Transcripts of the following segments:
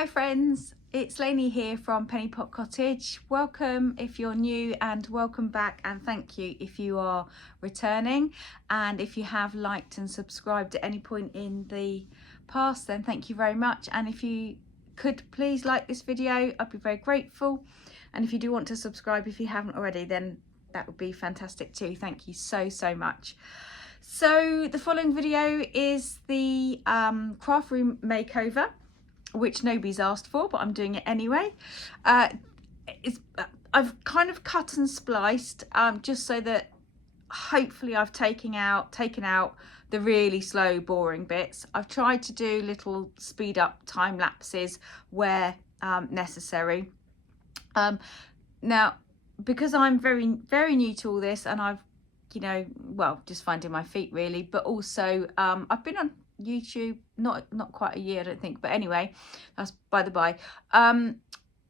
Hi friends, it's Lainey here from Penny Pot Cottage. Welcome if you're new and welcome back, and thank you if you are returning, and if you have liked and subscribed at any point in the past, then thank you very much. And if you could please like this video, I'd be very grateful. And if you do want to subscribe, if you haven't already, then that would be fantastic too. Thank you so much. So the following video is the craft room makeover, which nobody's asked for, but I'm doing it anyway. I've kind of cut and spliced just so that hopefully I've taken out the really slow, boring bits. I've tried to do little speed up time lapses where necessary. Now, because I'm very new to all this, and I've, well, just finding my feet really, but also I've been on YouTube not quite a year, I don't think, but anyway, that's by the by.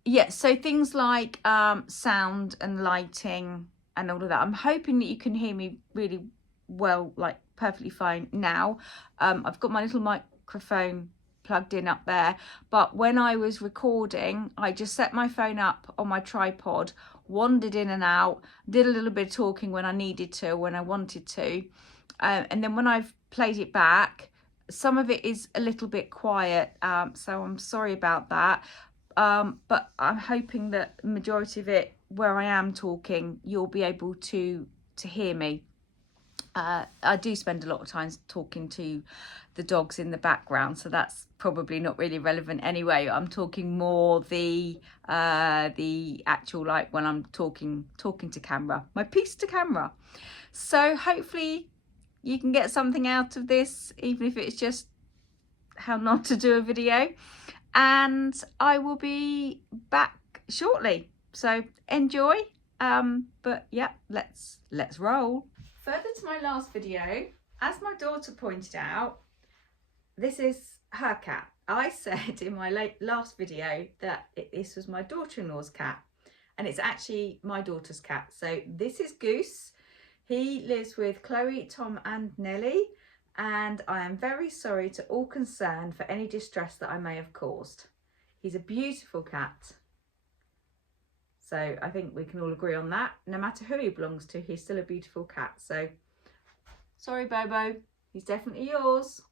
Yeah, so things like sound and lighting and all of that, I'm hoping that you can hear me really well, like perfectly fine now. I've got my little microphone plugged in up there, but when I was recording, I just set my phone up on my tripod, wandered in and out, did a little bit of talking when I needed to, when I wanted to, and then when I've played it back, some of it is a little bit quiet, so I'm sorry about that, but I'm hoping that the majority of it, where I am talking, you'll be able to hear me. I do spend a lot of time talking to the dogs in the background, so that's probably not really relevant anyway. I'm talking more the actual, like when I'm talking to camera, my piece to camera. So hopefully you can get something out of this, even if it's just how not to do a video. And I will be back shortly, so enjoy. But yeah, let's roll. Further to my last video, as my daughter pointed out, this is her cat. I said in my last video that this was my daughter-in-law's cat, and it's actually my daughter's cat. So this is Goose. He lives with Chloe, Tom and Nellie, and I am very sorry to all concerned for any distress that I may have caused. He's a beautiful cat. So I think we can all agree on that. No matter who he belongs to, he's still a beautiful cat. So sorry, Bobo, he's definitely yours.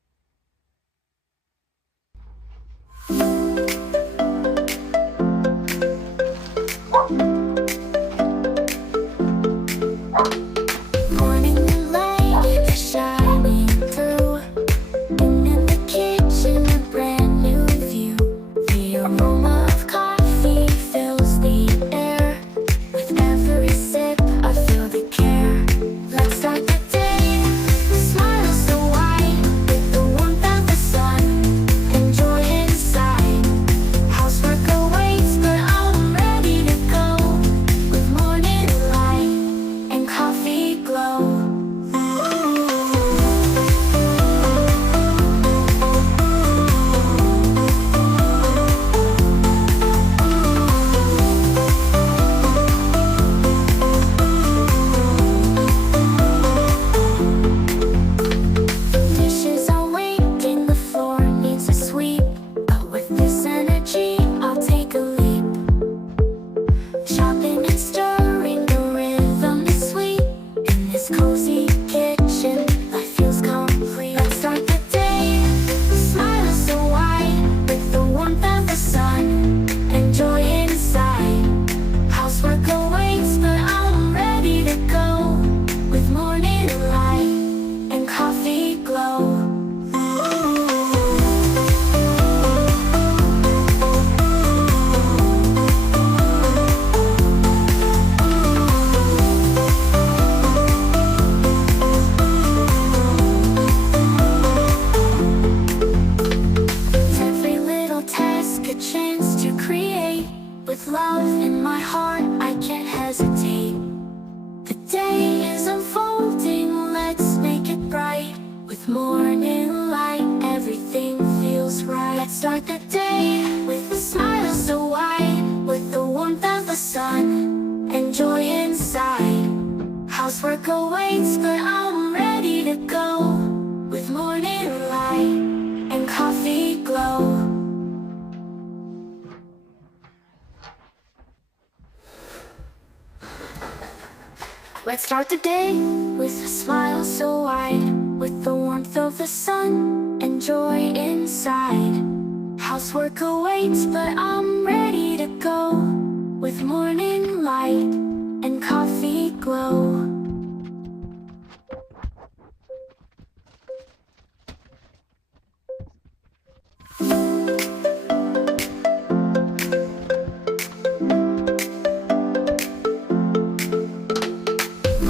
Start the day with a smile so wide, with the warmth of the sun and joy inside. Housework awaits, but I'm ready to go, with morning light and coffee glow. Let's start the day with a smile so wide, with the warmth of the sun and joy inside. Housework awaits, but I'm ready to go, with morning light and coffee glow.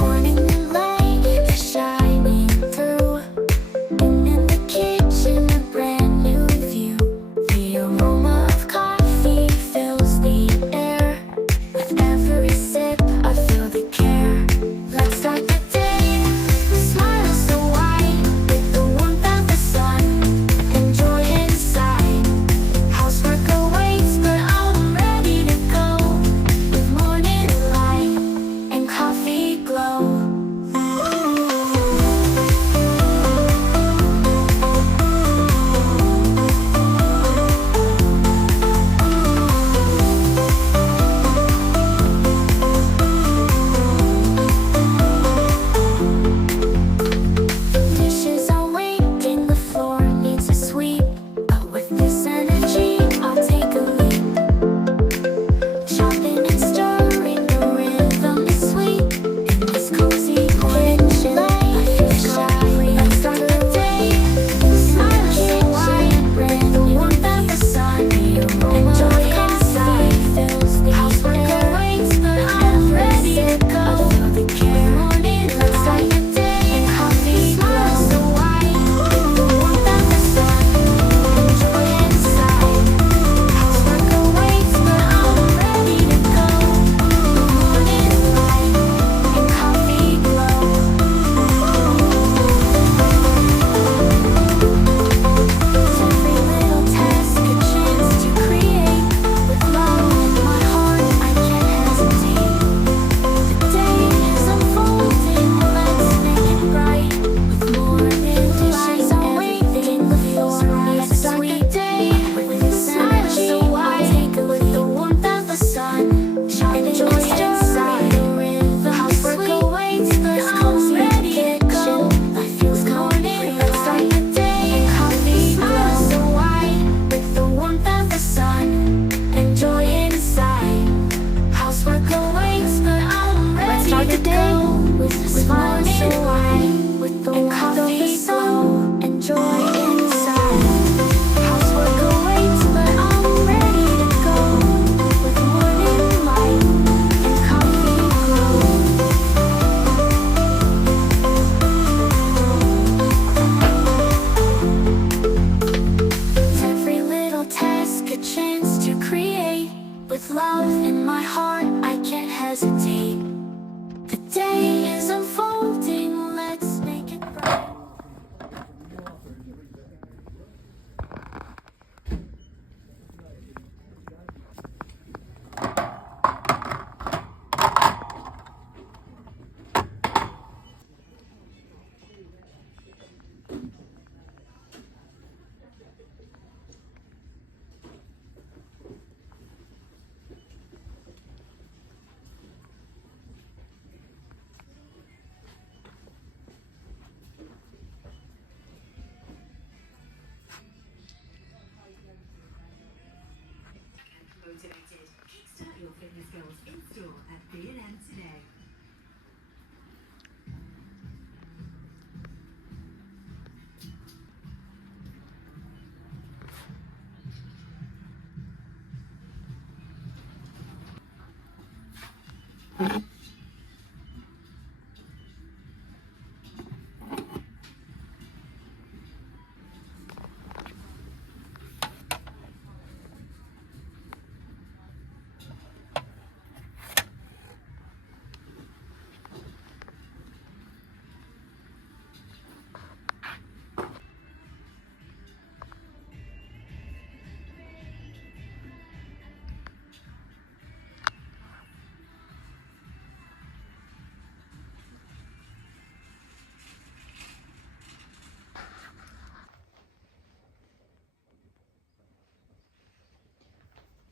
Morning light is shining through, and in the kitchen a brand new view. The aroma of coffee fills the air. With every sip I feel the care. Let's start the day with smiles so wide, with the warmth of the sun and joy inside. Housework awaits, but I'm ready to go, with morning light and coffee glow. Dishes are waiting, the floor needs a sweep, but with this energy I'll take a leap. Chopping and stirring, the rhythm is sweet. In this cozy kitchen, I feel shy. Let's start the day, smile so wide, brand the warmth of the sun, the aroma of coffee fills the housework awaits, but I'm ready to go. I feel the care. Morning, let's start the day, and coffee smiles so wide, with the warmth of the sun and joy inside. Housework awaits, but I'm ready to go, with morning light and coffee glow. Every little task a chance to create, with love in my heart I can't hesitate. The day is unfolding, let's make it bright, with morning dishes are waiting, the floor needs a sweet. With this energy I'll take it, with the warmth of the sun and joy inside. The rhythm housework awaits, but I'm ready to go. I feel morning, let's start the day, and coffee smiles so wide, with the warmth of the sun and joy inside. Housework awaits, but I'm ready to go, with a smile so wide, with the warmth of the sun and joy inside. Housework awaits, but I'm ready to go, with morning light and coffee glow. Every little task a chance to create, with love in my heart I can't hesitate. The day is unfolding, let's make it bright. Motivated. Kickstart your fitness goals in store at B&M today.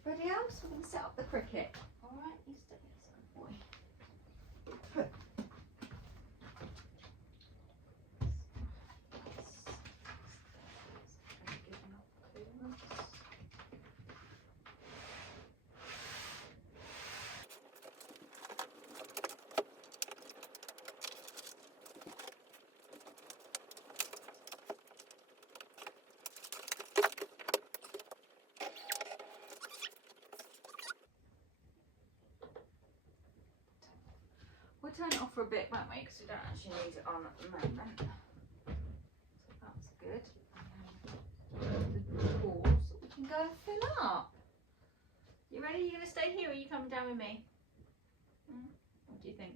Ready, Al? So we're going to set up the cricket. All right, you stay. Good boy. it off for a bit, won't we? Because we don't actually need it on at the moment. So that's good. The pores we can go and fill up. You ready? You gonna stay here or are you coming down with me? What do you think?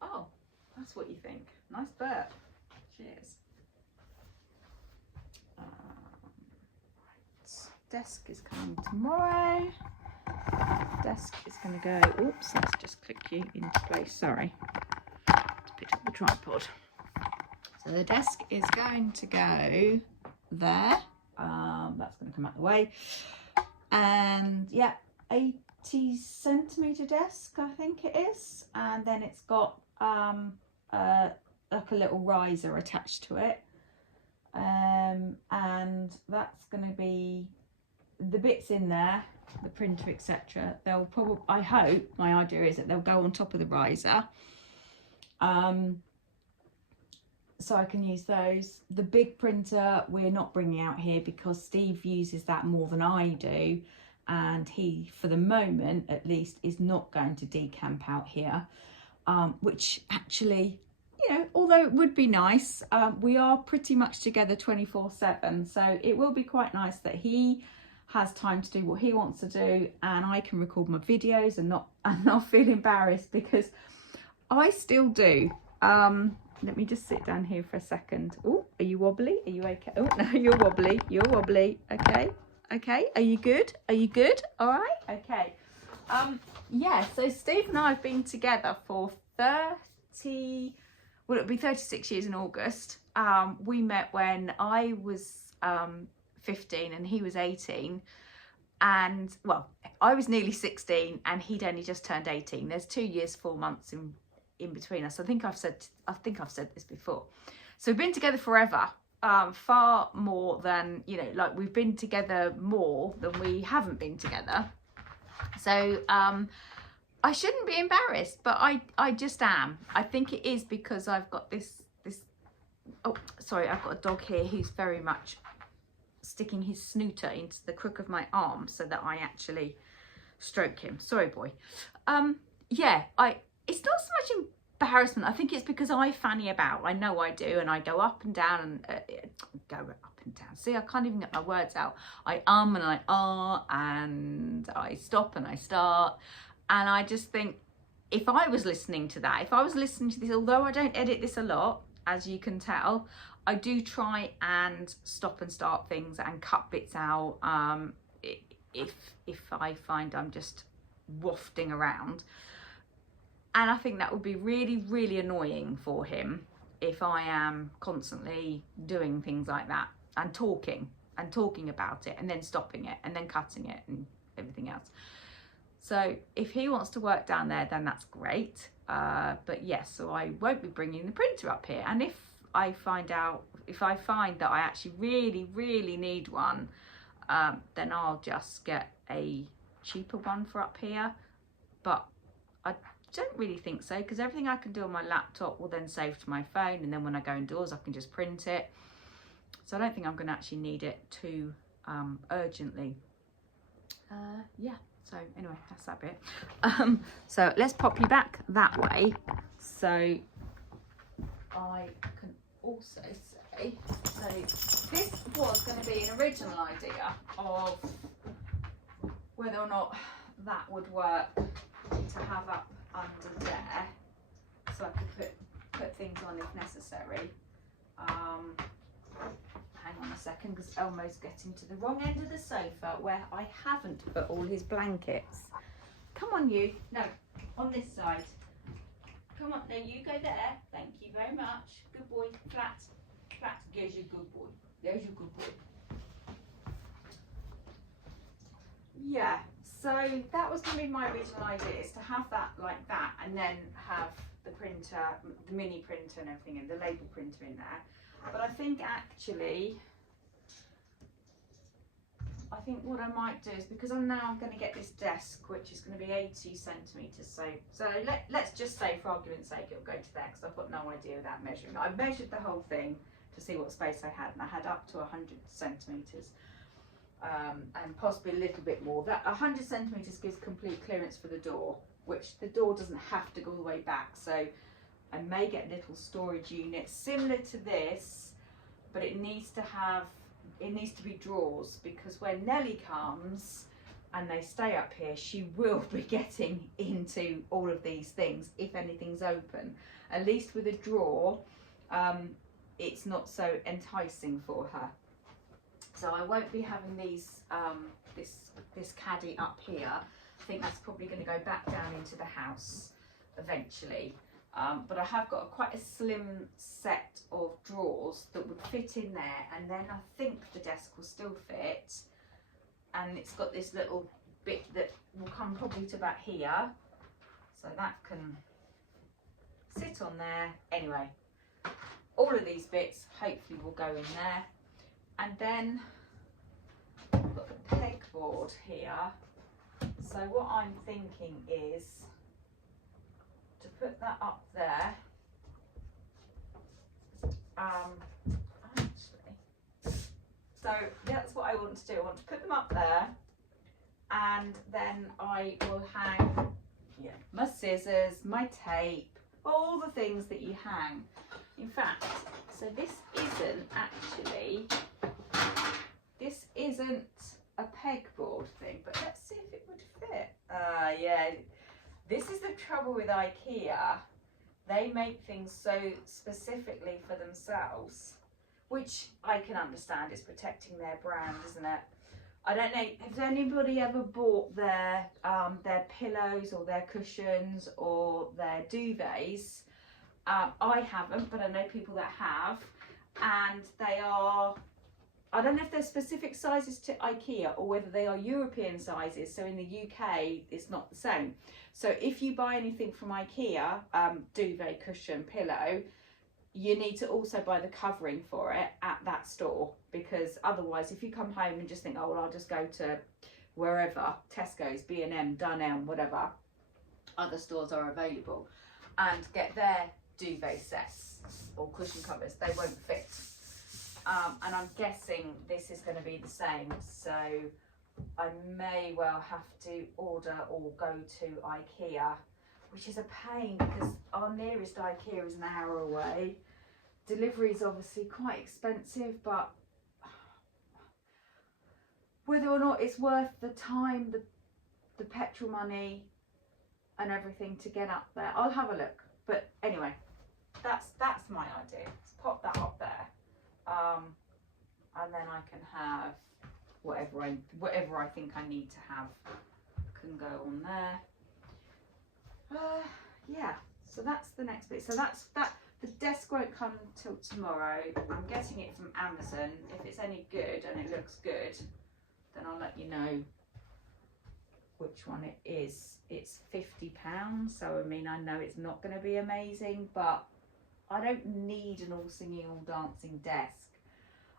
Oh, that's what you think. Nice burp. Cheers. Right. Desk is coming tomorrow. Desk is going to go. Oops, let's just click you into place. Sorry. Let's pick up the tripod. So the desk is going to go there. That's going to come out the way. And yeah, 80 centimetre desk, I think it is. And then it's got like a little riser attached to it. And that's going to be the bits in there, the printer, etc. They'll probably, I hope, my idea is that they'll go on top of the riser. So I can use those. The big printer we're not bringing out here because Steve uses that more than I do, and he, for the moment at least, is not going to decamp out here, which actually, you know, although it would be nice, we are pretty much together 24/7, so it will be quite nice that he has time to do what he wants to do and I can record my videos and not feel embarrassed, because I still do. Let me just sit down here for a second. Oh, are you wobbly? Are you okay? Oh, no, you're wobbly. You're wobbly. Okay. Okay. Are you good? Are you good? All right. Okay. Yeah, so Steve and I have been together for 30, well, it'll be 36 years in August. We met when I was 15 and he was 18. And, well, I was nearly 16 and he'd only just turned 18. There's 2 years, 4 months in between us. I think I've said this before. So we've been together forever, far more than, you know, like we've been together more than we haven't been together. So I shouldn't be embarrassed, but I just am. I think it is because I've got this oh, sorry, I've got a dog here who's very much sticking his snooter into the crook of my arm so that I actually stroke him. Sorry, boy. Yeah, it's not so much embarrassment. I think it's because I fanny about. I know I do, and I go up and down and go up and down. See, I can't even get my words out. I and I and I stop and I start. And I just think, if I was listening to that, if I was listening to this, although I don't edit this a lot, as you can tell, I do try and stop and start things and cut bits out if I find I'm just wafting around. And I think that would be really, really annoying for him if I am constantly doing things like that and talking about it and then stopping it and then cutting it and everything else. So if he wants to work down there, then that's great. But yes, so I won't be bringing the printer up here. And if I find that I actually really, really need one, then I'll just get a cheaper one for up here. But I don't really think so, because everything I can do on my laptop will then save to my phone, and then when I go indoors I can just print it. So I don't think I'm going to actually need it too urgently. Yeah, so anyway, that's that bit. So let's pop you back that way, so I can also say, so this was going to be an original idea of whether or not that would work to have up under there, so I could put things on if necessary. Hang on a second, because Elmo's getting to the wrong end of the sofa where I haven't put all his blankets. Come on, you. No, on this side. Come on, no, you go there. Thank you very much. Good boy. Flat. Flat. There's your good boy. There's your good boy. Yeah, so that was going to be my original idea, is to have that like that and then have the printer, the mini printer and everything, and the label printer in there. But I think actually, what I might do is, because I'm now going to get this desk, which is going to be 80 centimetres. So let's just say, for argument's sake, it'll go to there, because I've got no idea without measuring. I measured the whole thing to see what space I had, and I had up to 100 centimetres. and possibly a little bit more. That 100 centimetres gives complete clearance for the door, which the door doesn't have to go all the way back. So I may get a little storage unit similar to this, but it needs to be drawers, because when Nellie comes and they stay up here, she will be getting into all of these things if anything's open. At least with a drawer, it's not so enticing for her. So I won't be having these this caddy up here. I think that's probably going to go back down into the house eventually. But I have got quite a slim set of drawers that would fit in there, and then I think the desk will still fit. And it's got this little bit that will come probably to about here, so that can sit on there. Anyway, all of these bits hopefully will go in there. And then I've got the pegboard here. So what I'm thinking is to put that up there. Actually, so that's what I want to do. I want to put them up there, and then I will hang my scissors, my tape, all the things that you hang. In fact, so this isn't a pegboard thing, but let's see if it would fit. Yeah, this is the trouble with IKEA. They make things so specifically for themselves, which I can understand. It's protecting their brand, isn't it? I don't know, has anybody ever bought their pillows or their cushions or their duvets? I haven't, but I know people that have, and they are, I don't know if they're specific sizes to IKEA or whether they are European sizes. So in the UK, it's not the same. So if you buy anything from IKEA, duvet, cushion, pillow, you need to also buy the covering for it at that store, because otherwise if you come home and just think, oh well, I'll just go to wherever, Tesco's, B&M, Dunelm, whatever other stores are available, and get their duvet sets or cushion covers, they won't fit. And I'm guessing this is going to be the same, so I may well have to order or go to IKEA, which is a pain because our nearest IKEA is an hour away. Delivery is obviously quite expensive, but whether or not it's worth the time, the petrol money and everything to get up there, I'll have a look. But anyway, that's my idea. Let's pop that up there, and then I can have whatever I think I need to have can go on there. Yeah, so that's the next bit. So that's that. The desk won't come till tomorrow. I'm getting it from Amazon. If it's any good and it looks good, then I'll let you know which one it is. It's £50, so I mean, I know it's not going to be amazing, but I don't need an all singing, all dancing desk.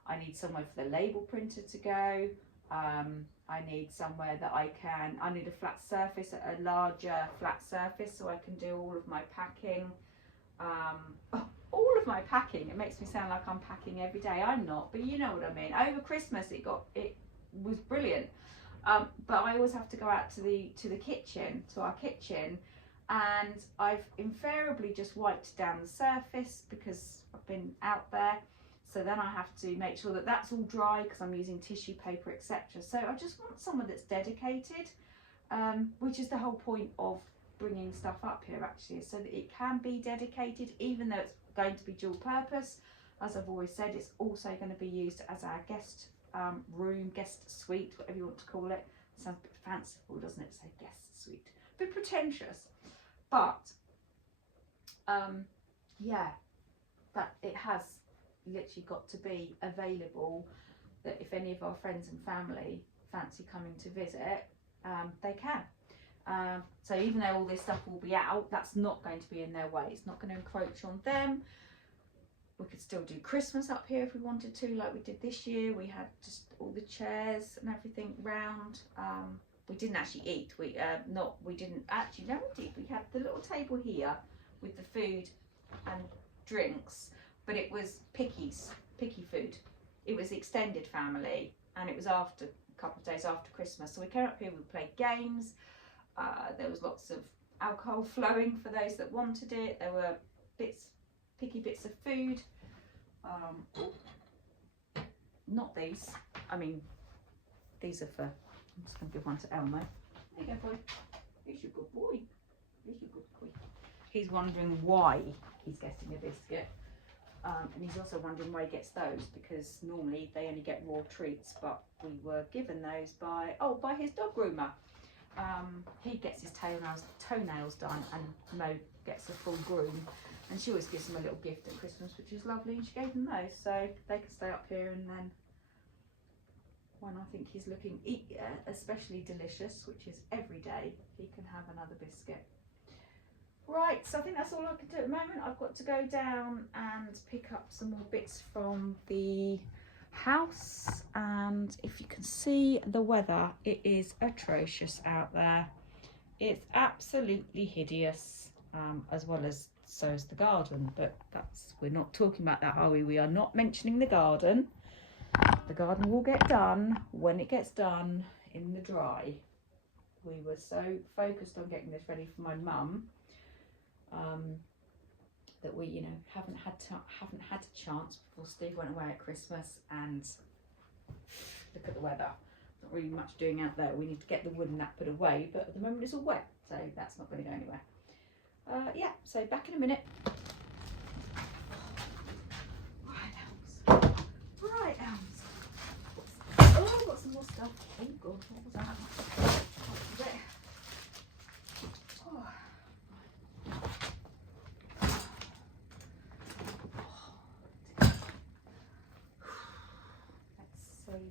I need somewhere for the label printer to go. I need somewhere that I need a flat surface, a larger flat surface, so I can do all of my packing. All of my packing, it makes me sound like I'm packing every day. I'm not, but you know what I mean. Over Christmas it was brilliant, but I always have to go out to our kitchen, and I've invariably just wiped down the surface because I've been out there. So then I have to make sure that that's all dry because I'm using tissue paper, etc. So I just want someone that's dedicated, which is the whole point of bringing stuff up here actually, so that it can be dedicated, even though it's going to be dual purpose. As I've always said, it's also going to be used as our guest room, guest suite, whatever you want to call it. Sounds a bit fanciful, doesn't it, say guest suite? A bit pretentious, but yeah, but it has literally got to be available, that if any of our friends and family fancy coming to visit, they can. So even though all this stuff will be out, that's not going to be in their way. It's not going to encroach on them. We could still do Christmas up here if we wanted to, like we did this year. We had just all the chairs and everything round. We didn't actually eat. We didn't actually. No, we did. We had the little table here with the food and drinks, but it was picky food. It was extended family, and it was after couple of days after Christmas. So we came up here, we played games. There was lots of alcohol flowing for those that wanted it. There were picky bits of food. Not these. I mean, these are for, I'm just going to give one to Elmo. There you go, boy. Here's your good boy. Here's your good boy. He's wondering why he's getting a biscuit. And he's also wondering why he gets those, because normally they only get raw treats, but we were given those by his dog groomer. He gets his toenails done, and Mo gets a full groom, and she always gives him a little gift at Christmas, which is lovely, and she gave them those, so they can stay up here, and then when I think he's looking especially delicious, which is every day, he can have another biscuit. Right, so I think that's all I can do at the moment. I've got to go down and pick up some more bits from the house, and if you can see the weather, it is atrocious out there. It's absolutely hideous, as well as so is the garden, but we're not talking about that, are we? We are not mentioning the garden. The garden will get done when it gets done in the dry. We were so focused on getting this ready for my mum that we, haven't had a chance before Steve went away at Christmas. And look at the weather. Not really much doing out there. We need to get the wood and that put away, but at the moment it's all wet, so that's not going to go anywhere. Yeah, so back in a minute. Right, Elms. Oh, I've got some more stuff. Oh God, what was that? Oh. Let's see.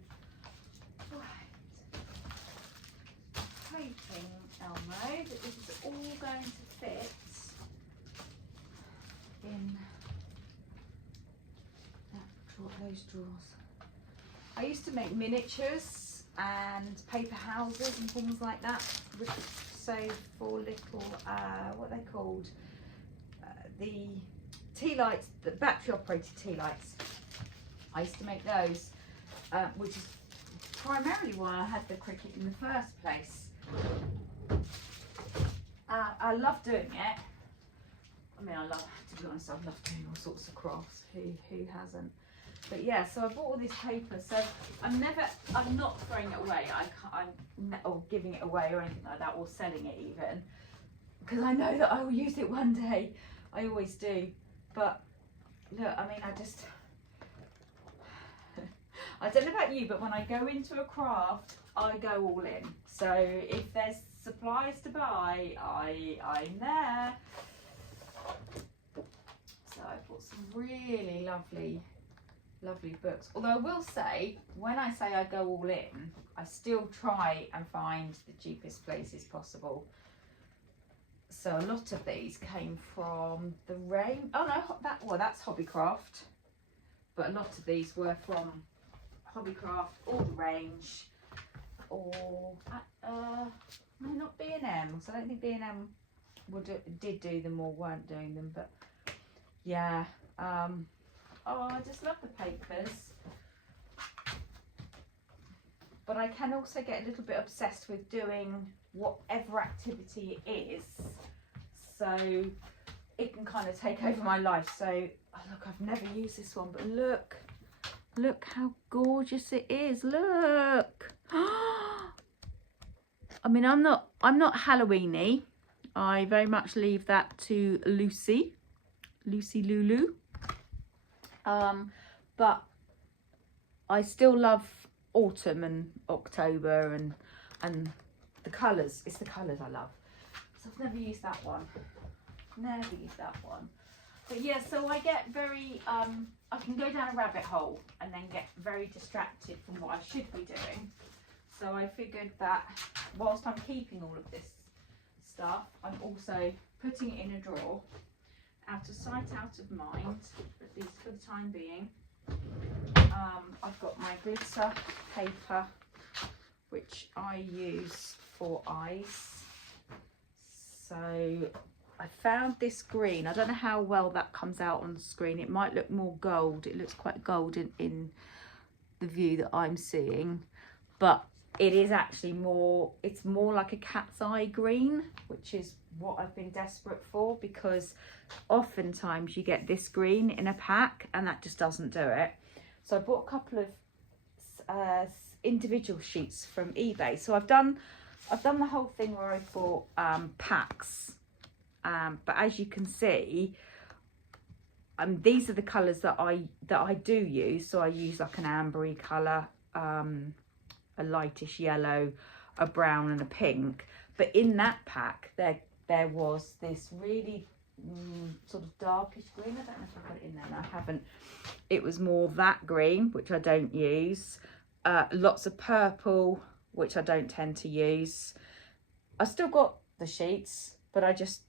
Right. Hoping, Elmo, that this is all going to fit in those drawers. I used to make miniatures and paper houses and things like that. So for little, what are they called? The tea lights, the battery operated tea lights. I used to make those, which is primarily why I had the cricket in the first place. I love doing it. I mean, to be honest, I love doing all sorts of crafts. Who hasn't? But yeah, so I bought all this paper. So I'm not throwing it away. Or giving it away or anything like that, or selling it even, because I know that I will use it one day. I always do. But look, I mean, I don't know about you, but when I go into a craft, I go all in. So if there's supplies to buy, I'm there. So I bought some really lovely books. Although I will say, when I say I go all in, I still try and find the cheapest places possible. So a lot of these came from the range. Oh no, that's Hobbycraft. But a lot of these were from Hobbycraft or the range, or no, not B&M. So I don't think B&M did do them or weren't doing them. But yeah. Oh, I just love the papers. But I can also get a little bit obsessed with doing whatever activity it is. So it can kind of take over my life. So, oh look, I've never used this one, but look how gorgeous it is. Look. I mean, I'm not Halloweeny. I very much leave that to Lucy Lulu. But I still love autumn and October and the colours. It's the colours I love. So I've never used that one. But yeah, so I get very, I can go down a rabbit hole and then get very distracted from what I should be doing. So I figured that whilst I'm keeping all of this stuff, I'm also putting it in a drawer. Out of sight, out of mind, at least for the time being. I've got my glitter paper, which I use for eyes. So I found this green. I don't know how well that comes out on the screen. It might look more gold. It looks quite gold in the view that I'm seeing. But it is actually more, it's more like a cat's eye green, which is what I've been desperate for, because oftentimes you get this green in a pack and that just doesn't do it. So I bought a couple of individual sheets from eBay. So I've done the whole thing where I bought packs, but as you can see, these are the colours that I do use. So I use like an ambery colour, a lightish yellow, a brown and a pink. But in that pack there was this really sort of darkish green. I don't know if I got it in there. No, I haven't. It was more that green, which I don't use. Lots of purple, which I don't tend to use. I still got the sheets, but I just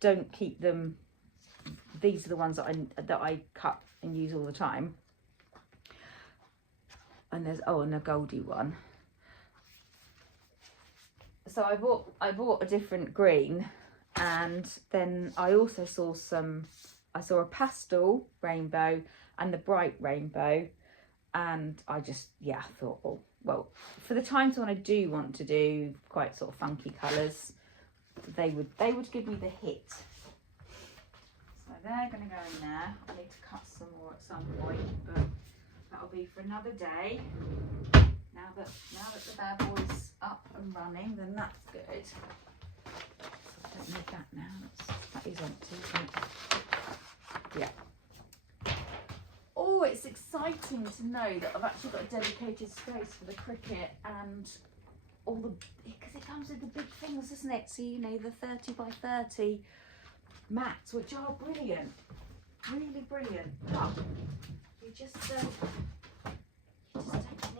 don't keep them. These are the ones that I cut and use all the time. And there's, oh, and a goldy one. So I bought a different green, and then I also saw a pastel rainbow and the bright rainbow, and I just, yeah, I thought, oh, well, for the times when I do want to do quite sort of funky colours, they would give me the hit. So they're going to go in there. I need to cut some more at some point, but that'll be for another day. Now that the bad boy's up and running, then that's good. So I don't need that now. That is empty, isn't it? Yeah. Oh, it's exciting to know that I've actually got a dedicated space for the Cricut and all the, because it comes with the big things, doesn't it? So, you know, the 30 by 30 mats, which are brilliant, really brilliant. But you just don't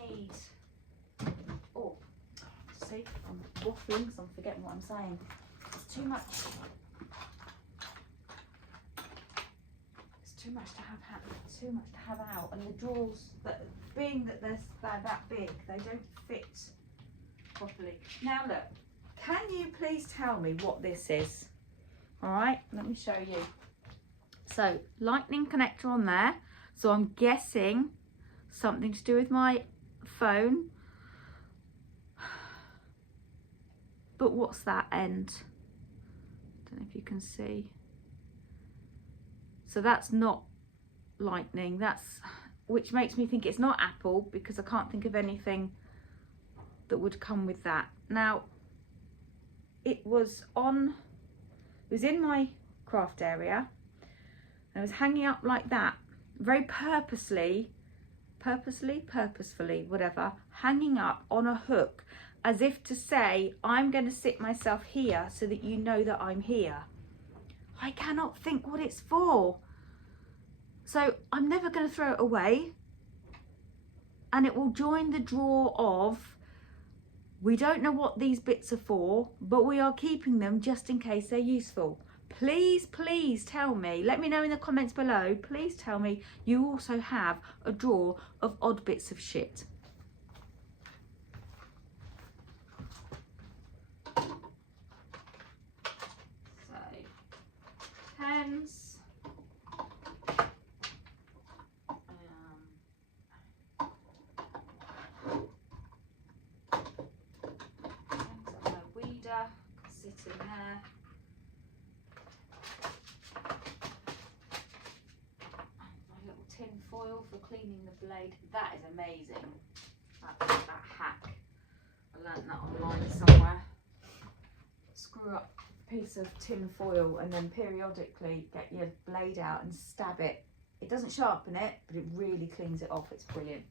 need. Oh, see, I'm waffling because I'm forgetting what I'm saying. It's too much. It's too much to have out, and the drawers, being that they're that big, they don't fit properly. Now look, can you please tell me what this is? All right, let me show you. So lightning connector on there. So I'm guessing something to do with my phone. But what's that end? I don't know if you can see. So that's not lightning. Which makes me think it's not Apple, because I can't think of anything that would come with that. Now, it was in my craft area. And it was hanging up like that, very purposefully, whatever, hanging up on a hook, as if to say, I'm going to sit myself here so that you know that I'm here. I cannot think what it's for. So I'm never going to throw it away. And it will join the drawer of, we don't know what these bits are for, but we are keeping them just in case they're useful. Please, please tell me, let me know in the comments below, please tell me you also have a drawer of odd bits of shit. So, pens. Weeder, sit in there. Tin foil for cleaning the blade. That is amazing. That hack. I learnt that online somewhere. Screw up a piece of tin foil and then periodically get your blade out and stab it. It doesn't sharpen it, but it really cleans it off. It's brilliant.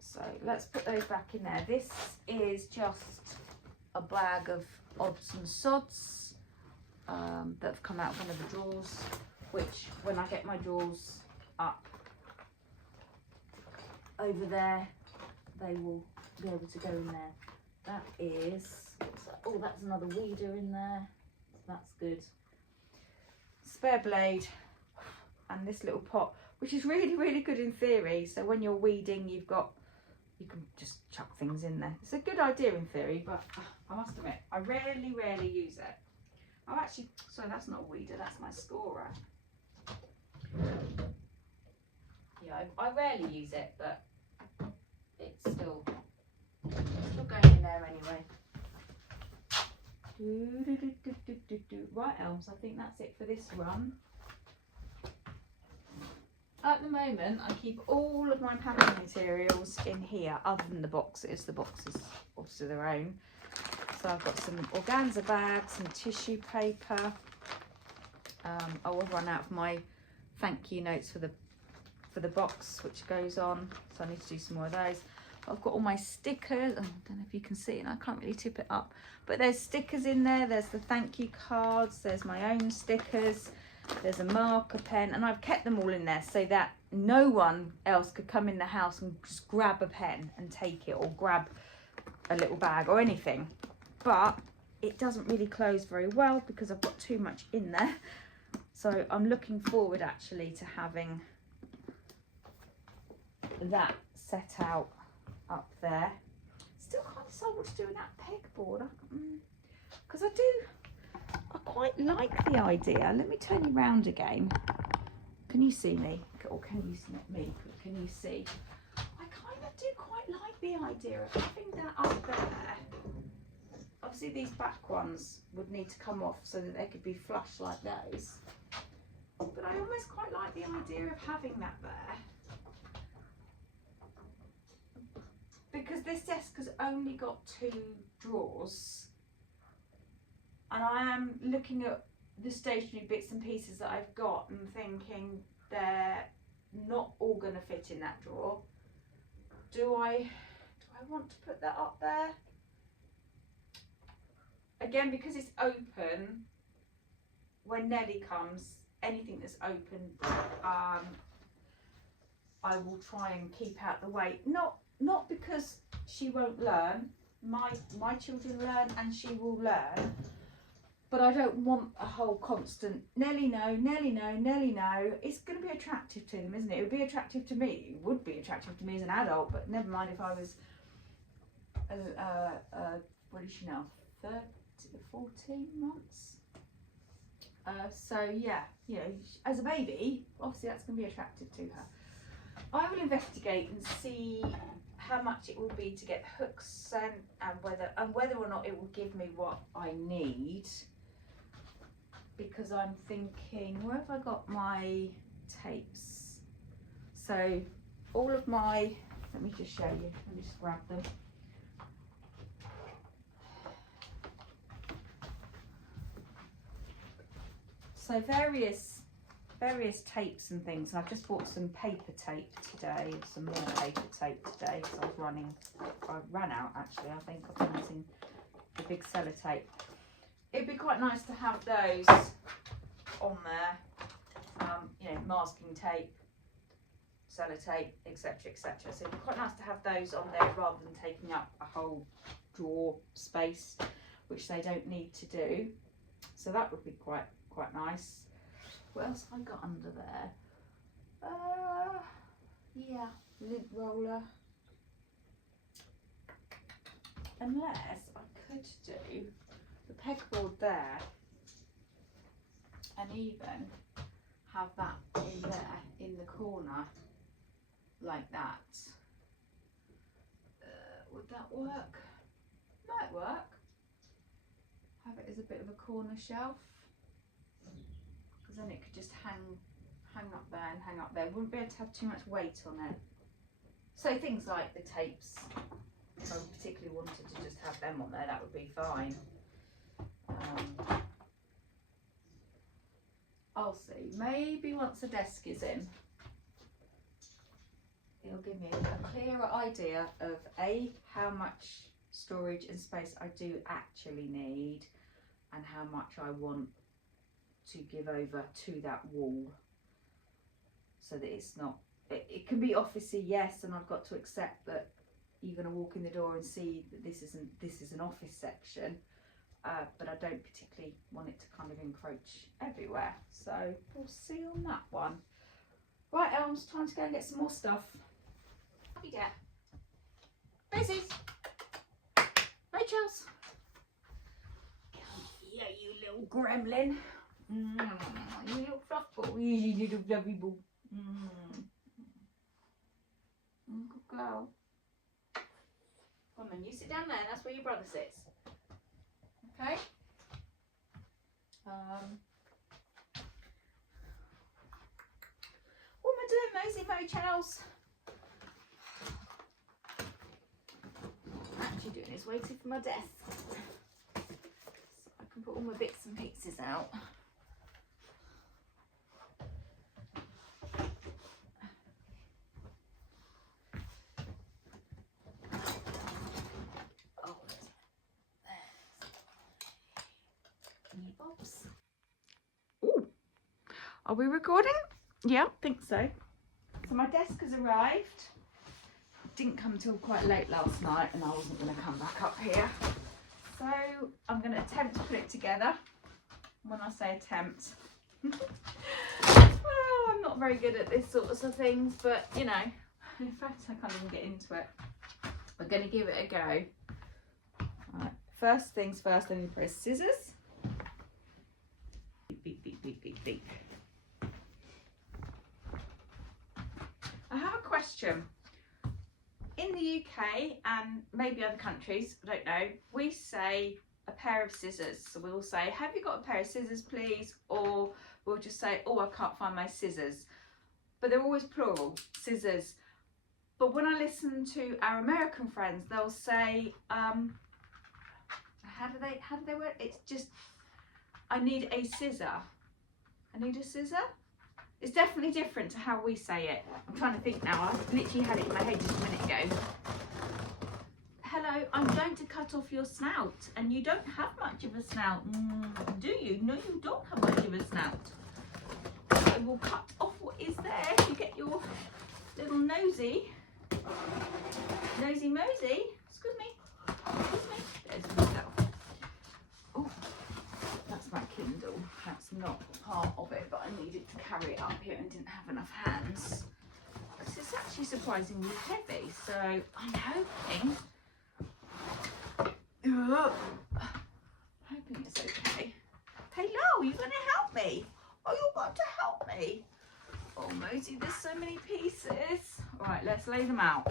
So let's put those back in there. This is just a bag of odds and sods that have come out of one of the drawers, which when I get my drawers up over there, they will be able to go in there. That is, oh, that's another weeder in there. That's good. Spare blade and this little pot, which is really, really good in theory. So when you're weeding, you can just chuck things in there. It's a good idea in theory, but I must admit, I rarely use it. Oh, actually, sorry, that's not a weeder, that's my scorer. Yeah, I rarely use it, but it's it's still going in there anyway. Right, Elms, I think that's it for this run. At the moment, I keep all of my packing materials in here, other than the boxes. The boxes, obviously, their own. So I've got some organza bags, some tissue paper. I will run out of my thank you notes for the box, which goes on. So I need to do some more of those. I've got all my stickers. Oh, I don't know if you can see it, and I can't really tip it up. But there's stickers in there. There's the thank you cards. There's my own stickers. There's a marker pen, and I've kept them all in there so that no one else could come in the house and just grab a pen and take it, or grab a little bag or anything. But it doesn't really close very well because I've got too much in there. So I'm looking forward actually to having that set out up there. Still can't decide what to do with that pegboard, because I quite like the idea. Let me turn you round again. Can you see me? Or can you see, not me, but can you see? I kind of do quite like the idea of having that up there. Obviously these back ones would need to come off so that they could be flush like those. But I almost quite like the idea of having that there. Because this desk has only got 2 drawers. And I am looking at the stationery bits and pieces that I've got and thinking they're not all going to fit in that drawer. Do I want to put that up there? Again, because it's open, when Nelly comes, anything that's open, I will try and keep out the way. Not because she won't learn. My children learn and she will learn. But I don't want a whole constant Nelly no, Nelly no, Nelly no. It's going to be attractive to them, isn't it? It would be attractive to me. It would be attractive to me as an adult, but never mind if I was, what is she now? 14 months. So yeah, you know, as a baby, obviously that's going to be attractive to her. I will investigate and see how much it will be to get hooks sent, and whether or not it will give me what I need. Because I'm thinking, where have I got my tapes? So all of my, let me just show you. Let me just grab them. So various tapes and things. I've just bought some paper tape today, some more paper tape today, because I ran out actually. I think I've been using the big sellotape. It'd be quite nice to have those on there, you know, masking tape, sellotape, etc, etc. So it'd be quite nice to have those on there rather than taking up a whole drawer space, which they don't need to do. So that would be quite nice. What else have I got under there? Yeah, lint roller. Unless I could do the pegboard there and even have that in there in the corner like that. Would that work? Might work. Have it as a bit of a corner shelf, because then it could just hang up there and hang up there. Wouldn't be able to have too much weight on it. So things like the tapes, if I particularly wanted to just have them on there, that would be fine. I'll see. Maybe once the desk is in, it'll give me a clearer idea of how much storage and space I do actually need, and how much I want to give over to that wall, so that it's not, it can be officey, yes, and I've got to accept that you're going to walk in the door and see that this is an office section, but I don't particularly want it to kind of encroach everywhere. So we'll see on that one. Right, Elms, time to go and get some more stuff. Happy day. Macy's. Rachel's. Yeah, you little gremlin. You little fluff ball. You little fluffy ball. Good girl. Come on then, you sit down there, that's where your brother sits. Okay? What am I doing, Mosey Mochels? What I'm actually doing is waiting for my desk. So I can put all my bits and pieces out. Ooh, are we recording? Yeah, I think so. So my desk has arrived. Didn't come till quite late last night and I wasn't going to come back up here. So I'm going to attempt to put it together. When I say attempt, well, I'm not very good at this sorts of things, but you know, in fact I can't even get into it. We're going to give it a go. Right, first things first, I need to press scissors. Beep, beep, beep, beep, beep. I have a question. In the UK and maybe other countries, I don't know, we say a pair of scissors. So we'll say, have you got a pair of scissors, please? Or we'll just say, oh, I can't find my scissors. But they're always plural, scissors. But when I listen to our American friends, they'll say, how do they word? It's just, I need a scissor. I need a scissor? It's definitely different to how we say it. I'm trying to think now. I literally had it in my head just a minute ago. Hello, I'm going to cut off your snout. And you don't have much of a snout. Do you? No, you don't have much of a snout. I will cut off what is there to get your little nosy mosey. Excuse me. There's myself. Oh, that's my Kindle. That's not part of it, but I needed to carry it up here and didn't have enough hands. This is actually surprisingly heavy, so I'm hoping it's okay. Hello, you're going to help me? Oh, you've got to help me. Oh, Mosey, there's so many pieces. All right, let's lay them out.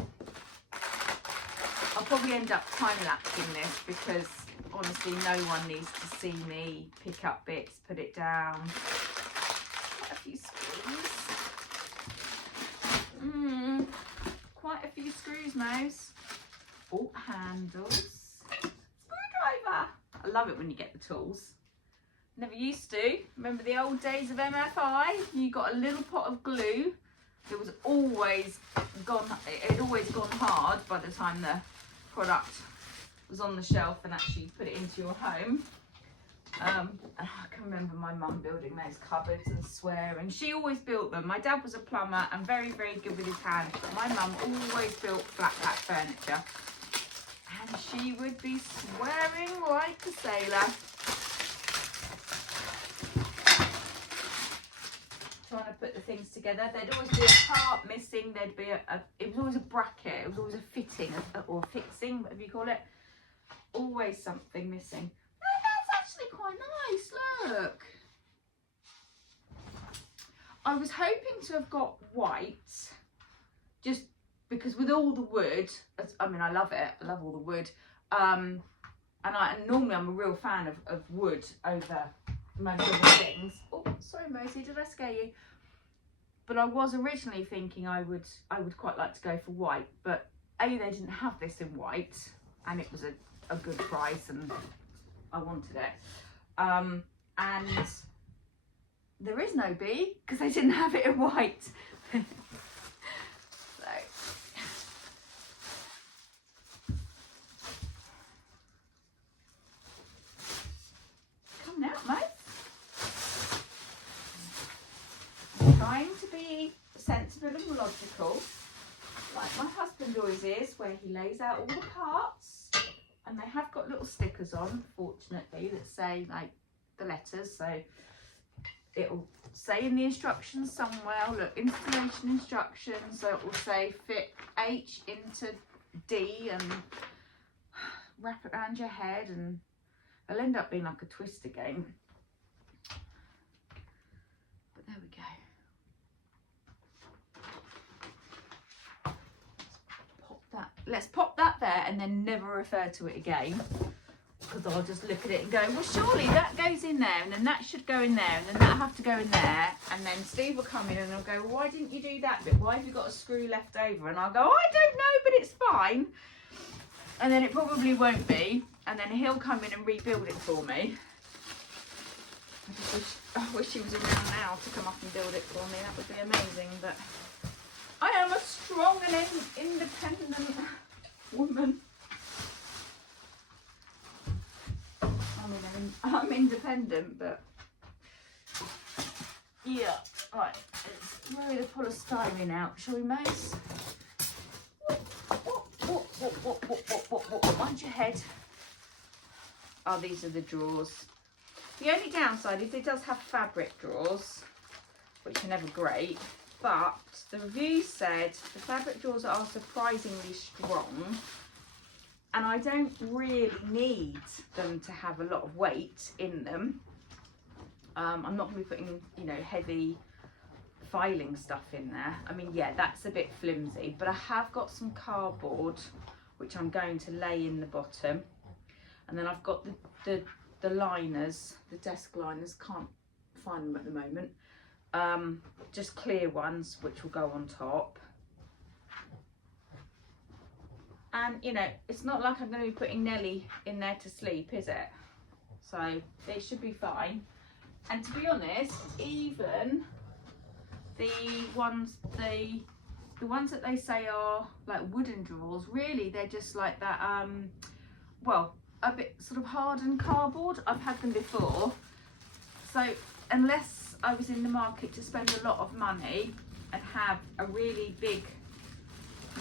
I'll probably end up time-lapsing this because honestly no one needs to see me pick up bits, put it down. Quite a few screws. Quite a few screws, Mose. Oh, handles. Screwdriver. I love it when you get the tools. Never used to. Remember the old days of MFI? You got a little pot of glue. It was always gone, it had always gone hard by the time the product was on the shelf and actually put it into your home. And I can remember my mum building those cupboards and swearing. She always built them. My dad was a plumber and very, very good with his hands, but my mum always built flat pack furniture. And she would be swearing like a sailor. Trying to put the things together. There'd always be a part missing. There'd be it was always a bracket. It was always a fitting or fixing, whatever you call it. Always something missing. No, that's actually quite nice. Look. I was hoping to have got white, just because with all the wood. I mean, I love it. I love all the wood. And normally I'm a real fan of wood over most of the things. Oh, sorry, Mosey, did I scare you? But I was originally thinking I would quite like to go for white, but A, they didn't have this in white, and it was a good price, and I wanted it. And there is no B because they didn't have it in white. So. Come now, mate. Trying to be sensible and logical, like my husband always is, where he lays out all the parts, and they have got little stickers on, fortunately, that say like the letters, so it'll say in the instructions somewhere, look, installation instructions, so it will say fit H into D and wrap it around your head, and it'll end up being like a twister game. But there we go. That let's pop that there and then never refer to it again, because I'll just look at it and go, well, surely that goes in there, and then that should go in there, and then that'll have to go in there, and then Steve will come in and I'll go, well, why didn't you do that bit? Why have you got a screw left over? And I'll go, I don't know, but it's fine. And then it probably won't be, and then he'll come in and rebuild it for me. I wish he was around now to come up and build it for me. That would be amazing, but I am a strong and independent woman. I'm independent, but yeah. Right, let's throw the polystyrene out, shall we, Mace? Mind your head. Oh, these are the drawers. The only downside is it does have fabric drawers, which are never great, but the review said the fabric drawers are surprisingly strong, and I don't really need them to have a lot of weight in them. I'm not going to be putting, you know, heavy filing stuff in there. I mean, yeah, that's a bit flimsy, but I have got some cardboard which I'm going to lay in the bottom, and then I've got the liners, the desk liners, can't find them at the moment, just clear ones which will go on top. And you know, it's not like I'm going to be putting Nelly in there to sleep, is it? So it should be fine. And to be honest, even the ones that they say are like wooden drawers, really they're just like that, well, a bit sort of hardened cardboard. I've had them before, so unless I was in the market to spend a lot of money and have a really big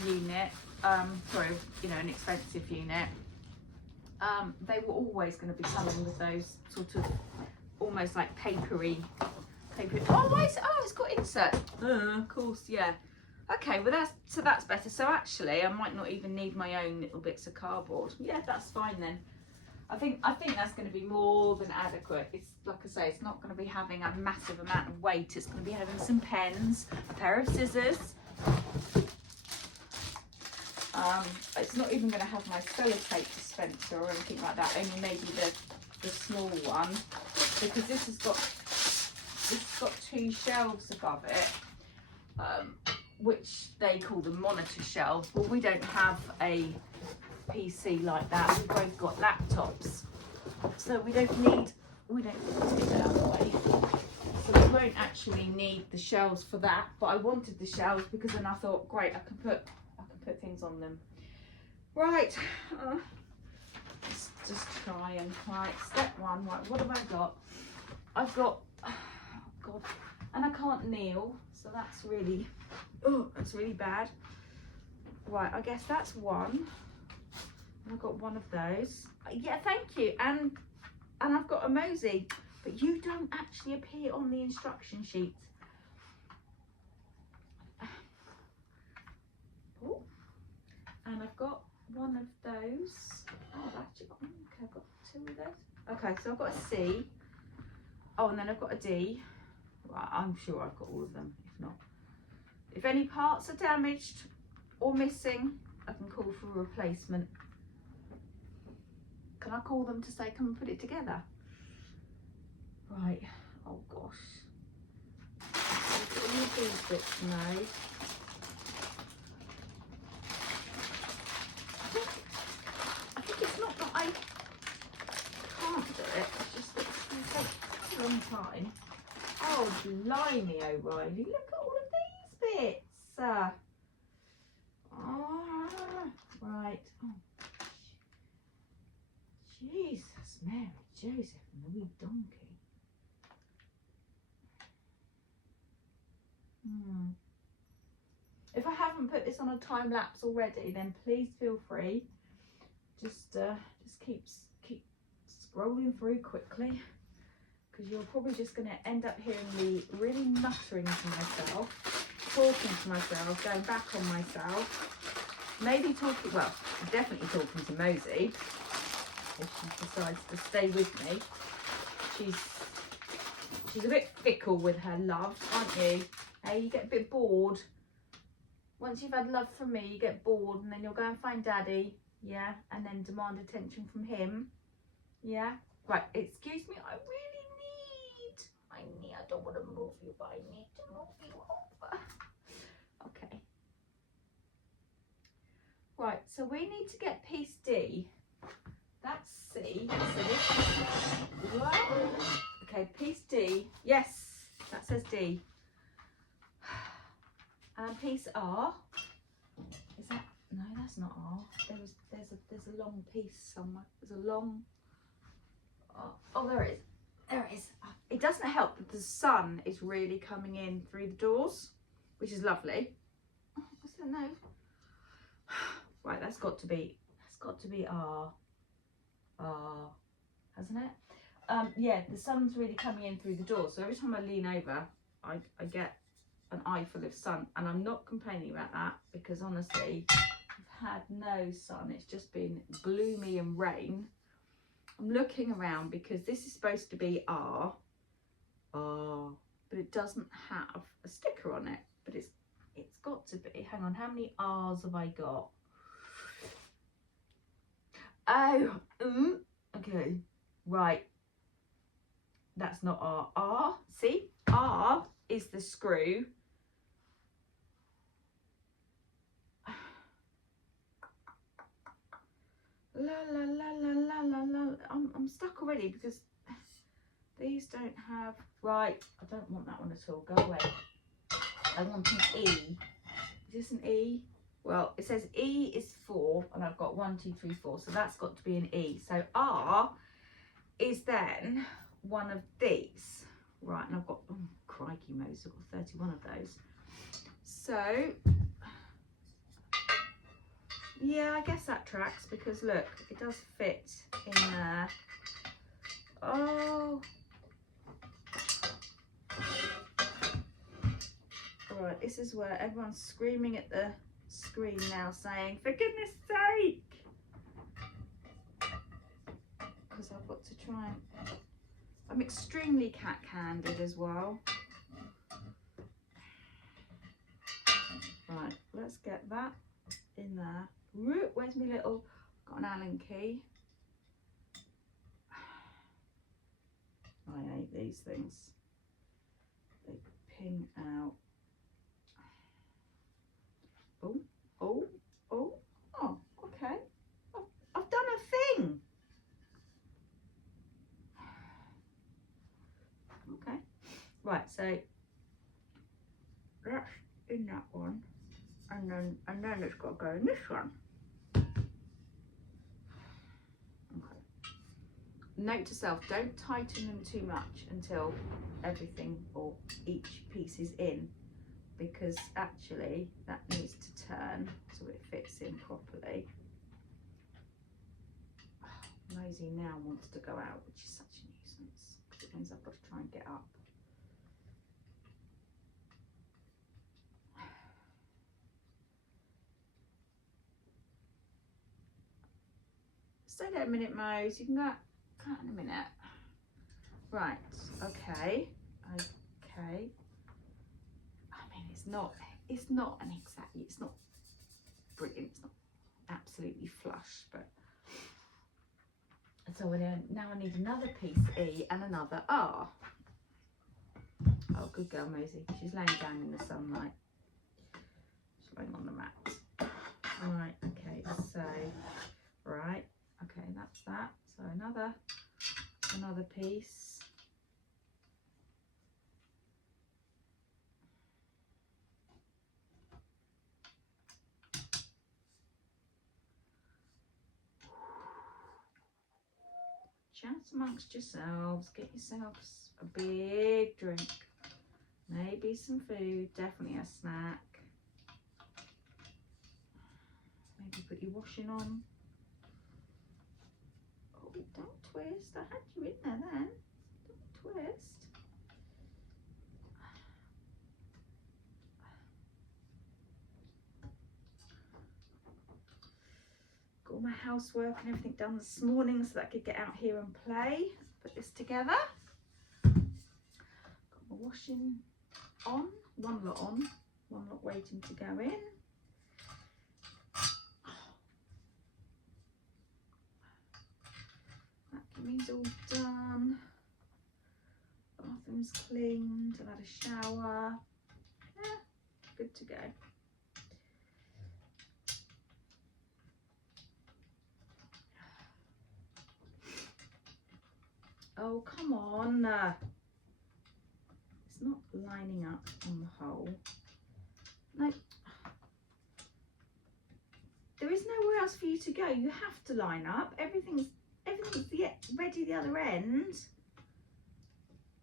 unit, sorry, you know, an expensive unit, they were always going to be coming with those sort of almost like papery. Oh, why is it? Oh, it's got insert. Of course, yeah. Okay, well that's better. So actually, I might not even need my own little bits of cardboard. Yeah, that's fine then. I think that's going to be more than adequate. It's like I say, it's not going to be having a massive amount of weight. It's going to be having some pens, a pair of scissors. It's not even going to have my sellotape dispenser or anything like that. Only maybe the small one, because this has got two shelves above it, which they call the monitor shelves. Well, we don't have a PC like that. We've both got laptops, so we don't need. Let's get that out of the way. So we won't actually need the shelves for that. But I wanted the shelves because then I thought, great, I can put things on them. Right. Let's just try and step one. Right, what have I got? I've got, oh God, and I can't kneel, so that's really bad. Right, I guess that's one. I've got one of those. Yeah, thank you. And I've got a mosey, but you don't actually appear on the instruction sheet. Oh, and I've got one of those. Oh, I've got two of those. Okay, so I've got a C. Oh, and then I've got a D. Right, I'm sure I've got all of them. If not, if any parts are damaged or missing, I can call for a replacement. Can I call them to say, come and put it together? Right. Oh gosh. I've got all of these bits now. I think it's not that I can't do it. It's just that it's going to take a long time. Oh, blimey, O'Reilly. Look at all of these bits. Right. Oh. Jesus, Mary, Joseph, and the wee donkey. If I haven't put this on a time lapse already, then please feel free. Just keep scrolling through quickly, because you're probably just going to end up hearing me really muttering to myself, talking to myself, going back on myself, maybe talking, well, definitely talking to Mosey. If she decides to stay with me, she's a bit fickle with her love, aren't you? Hey, you get a bit bored. Once you've had love from me, you get bored and then you'll go and find daddy, yeah, and then demand attention from him, yeah. Right, excuse me, I don't want to move you, but I need to move you over. Okay. Right, so we need to get piece D. That's C. So this, whoa. Okay, piece D. Yes, that says D. And piece R. Is that? No, that's not R. There's a long piece somewhere. There's a long. Oh, there it is. There it is. It doesn't help that the sun is really coming in through the doors, which is lovely. Oh, what's that? No. Right, that's got to be R. R, hasn't it? Yeah, the sun's really coming in through the door. So every time I lean over, I get an eyeful of sun, and I'm not complaining about that because honestly, I've had no sun. It's just been gloomy and rain. I'm looking around because this is supposed to be R, but it doesn't have a sticker on it. But it's got to be. Hang on, how many R's have I got? Oh, okay, right. That's not R. R, see? R is the screw. La la la la la la la. I'm stuck already because these don't have. Right, I don't want that one at all. Go away. I want an E. Is this an E? Well, it says E is 4, and I've got 1, 2, 3, 4. So that's got to be an E. So R is then one of these. Right, and I've got, oh, crikey Mose, I've got 31 of those. So yeah, I guess that tracks because look, it does fit in there. Oh, right, this is where everyone's screaming at the screen now saying, for goodness sake, because I've got to try and, I'm extremely cat-handed as well. Right, let's get that in there. Where's my little, got an Allen key. I hate these things. They ping out. Oh, oh, oh, oh, okay. I've done a thing. Okay. Right, so that's in that one. And then it's got to go in this one. Okay. Note to self, don't tighten them too much until everything or each piece is in, because actually that needs to turn so it fits in properly. Mosey now wants to go out, which is such a nuisance because it means I've got to try and get up. Stay there a minute, Mose. You can go out in a minute. Right. Okay. Okay. I mean, it's not an exact. It's not brilliant. It's not absolutely flush, but so now I need another piece E and another R. Oh, good girl, Mosey. She's laying down in the sunlight. She's laying on the mat. Right. Okay. So, right. Okay, that's that. So another piece. Chat amongst yourselves. Get yourselves a big drink. Maybe some food. Definitely a snack. Maybe put your washing on. Don't twist. I had you in there then. Don't twist. Got all my housework and everything done this morning so that I could get out here and play. Put this together. Got my washing on. One lot waiting to go in. Plumbing's all done. Bathroom's cleaned. I've had a shower. Yeah, good to go. Oh, come on. It's not lining up on the hole. No. There is nowhere else for you to go. You have to line up. Everything's ready the other end.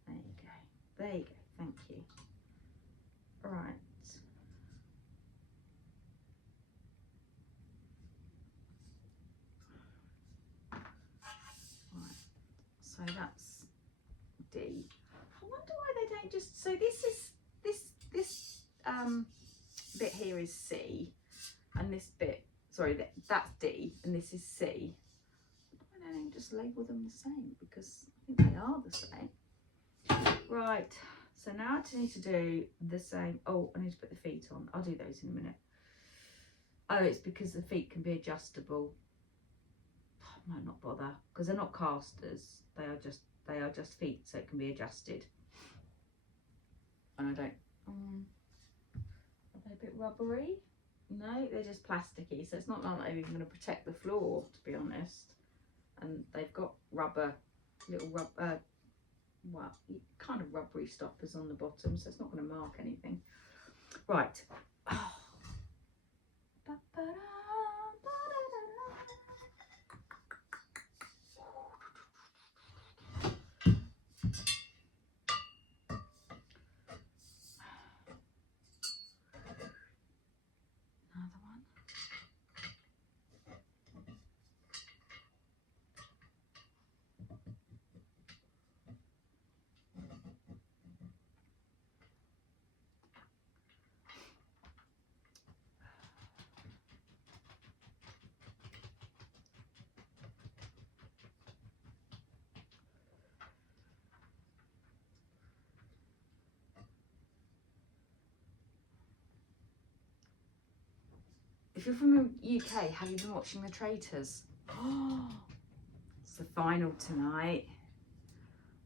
There you go. There you go. Thank you. All right. Right. So that's D. I wonder why they don't just. So this bit here is C, and this bit. Sorry, that's D, and this is C. Why don't they just label them the same? Because I think they are the same. Right, so now I just need to do the same. Oh, I need to put the feet on. I'll do those in a minute. Oh, it's because the feet can be adjustable. I might not bother because they're not casters. They are just feet, so it can be adjusted. And I don't. Are they a bit rubbery? No, they're just plasticky, so it's not like they're even going to protect the floor, to be honest. And they've got little rubber, well, kind of rubbery stoppers on the bottom, so it's not going to mark anything. Right. Oh. Another one. If you're from the UK, have you been watching The Traitors? Oh, it's the final tonight.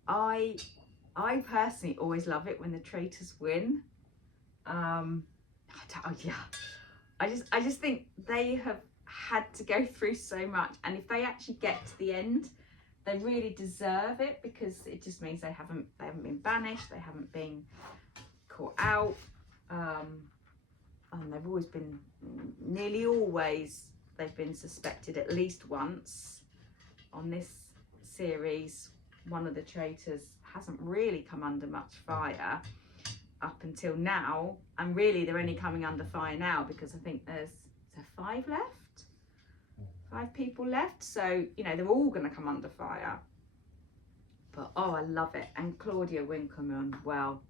I personally always love it when the Traitors win. I just think they have had to go through so much, and if they actually get to the end, they really deserve it, because it just means they haven't been banished, they haven't been caught out, and they've always been, nearly always, they've been suspected at least once. On this series, one of the traitors hasn't really come under much fire up until now, and really they're only coming under fire now because I think is there 5 left? 5 people left, so you know they're all going to come under fire. But oh, I love it. And Claudia Winkleman, well,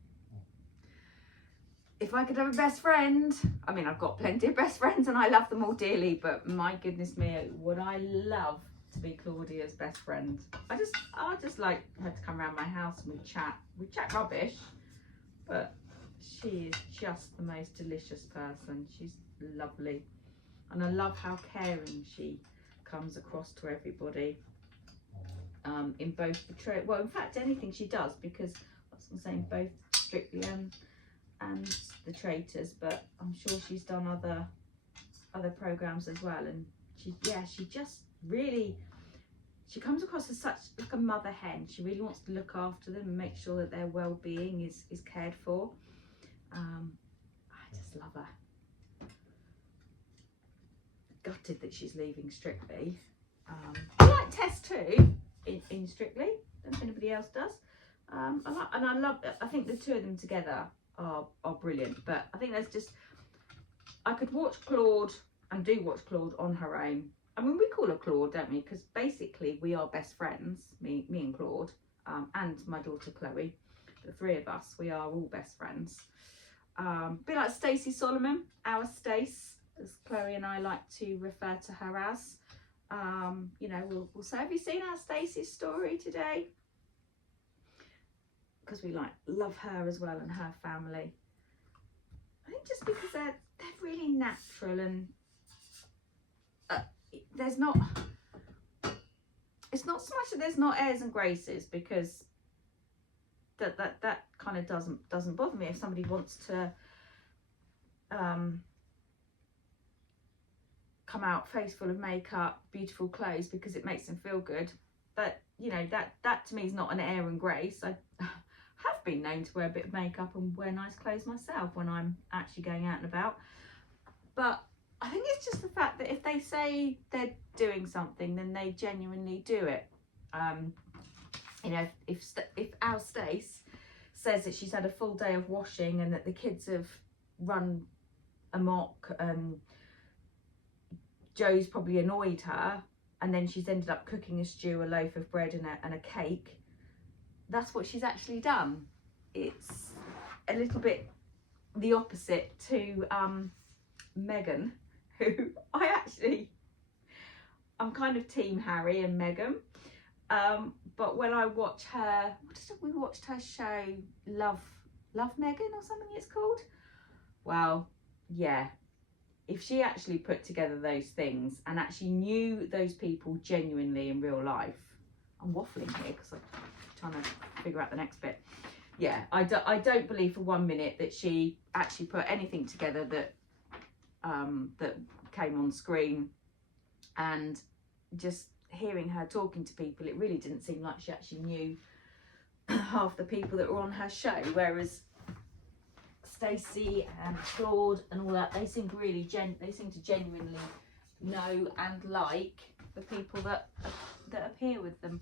if I could have a best friend, I mean I've got plenty of best friends and I love them all dearly, but my goodness me, would I love to be Claudia's best friend. I just like her to come around my house and we chat rubbish, but she is just the most delicious person. She's lovely, and I love how caring she comes across to everybody, in both the well, in fact anything she does, because I'm saying both Strictly and the Traitors, but I'm sure she's done other programs as well, and she just really, she comes across as such like a mother hen. She really wants to look after them and make sure that their well-being is cared for. I just love her. Gutted that she's leaving Strictly. I like Tess too in Strictly. Don't know if anybody else does. I think the two of them together are brilliant. But I think there's just, I could watch Claude and do watch Claude on her own. I mean, we call her Claude, don't we? Because basically we are best friends, me and Claude, and my daughter Chloe. The 3 of us, we are all best friends. A bit like Stacey Solomon, our Stace, as Chloe and I like to refer to her as. You know, we'll say, have you seen our Stacey's story today? Because we love her as well and her family. I think just because they're really natural, and there's not, it's not so much that there's not airs and graces, because that kind of doesn't bother me if somebody wants to come out face full of makeup, beautiful clothes, because it makes them feel good. But you know, that to me is not an air and grace. I have been known to wear a bit of makeup and wear nice clothes myself when I'm actually going out and about. But I think it's just the fact that if they say they're doing something, then they genuinely do it. You know, if our Stace says that she's had a full day of washing and that the kids have run amok, Joe's probably annoyed her, and then she's ended up cooking a stew, a loaf of bread and a cake, that's what she's actually done. It's a little bit the opposite to Megan, who I'm kind of team Harry and Meghan. But when I watch her, we watched her show Love Megan or something it's called. Well, yeah, if she actually put together those things and actually knew those people genuinely in real life, I'm waffling here because I'm trying to figure out the next bit. Yeah, I don't believe for 1 minute that she actually put anything together that that came on screen. And just hearing her talking to people, it really didn't seem like she actually knew half the people that were on her show, whereas Stacey and Claude and all that, they seem to genuinely know and like the people that appear with them.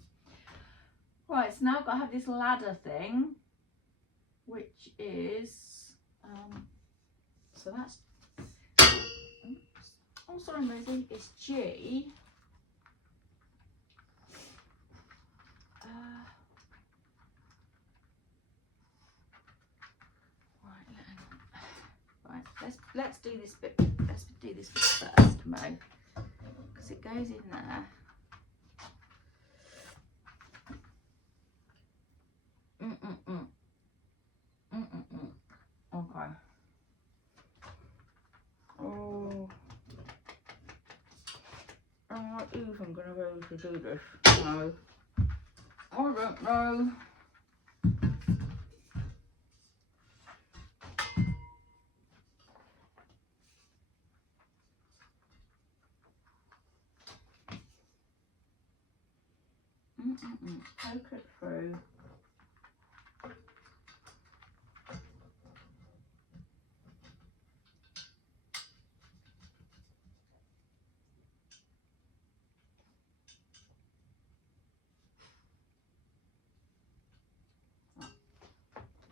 Right, so now I've got to have this ladder thing, which is so that's, oh sorry Rosie, it's G. Right, let's do this bit. Let's do this bit first, Mo, because it goes in there. Okay. Oh, am I even gonna be able to do this? No, I don't know. Poke it through.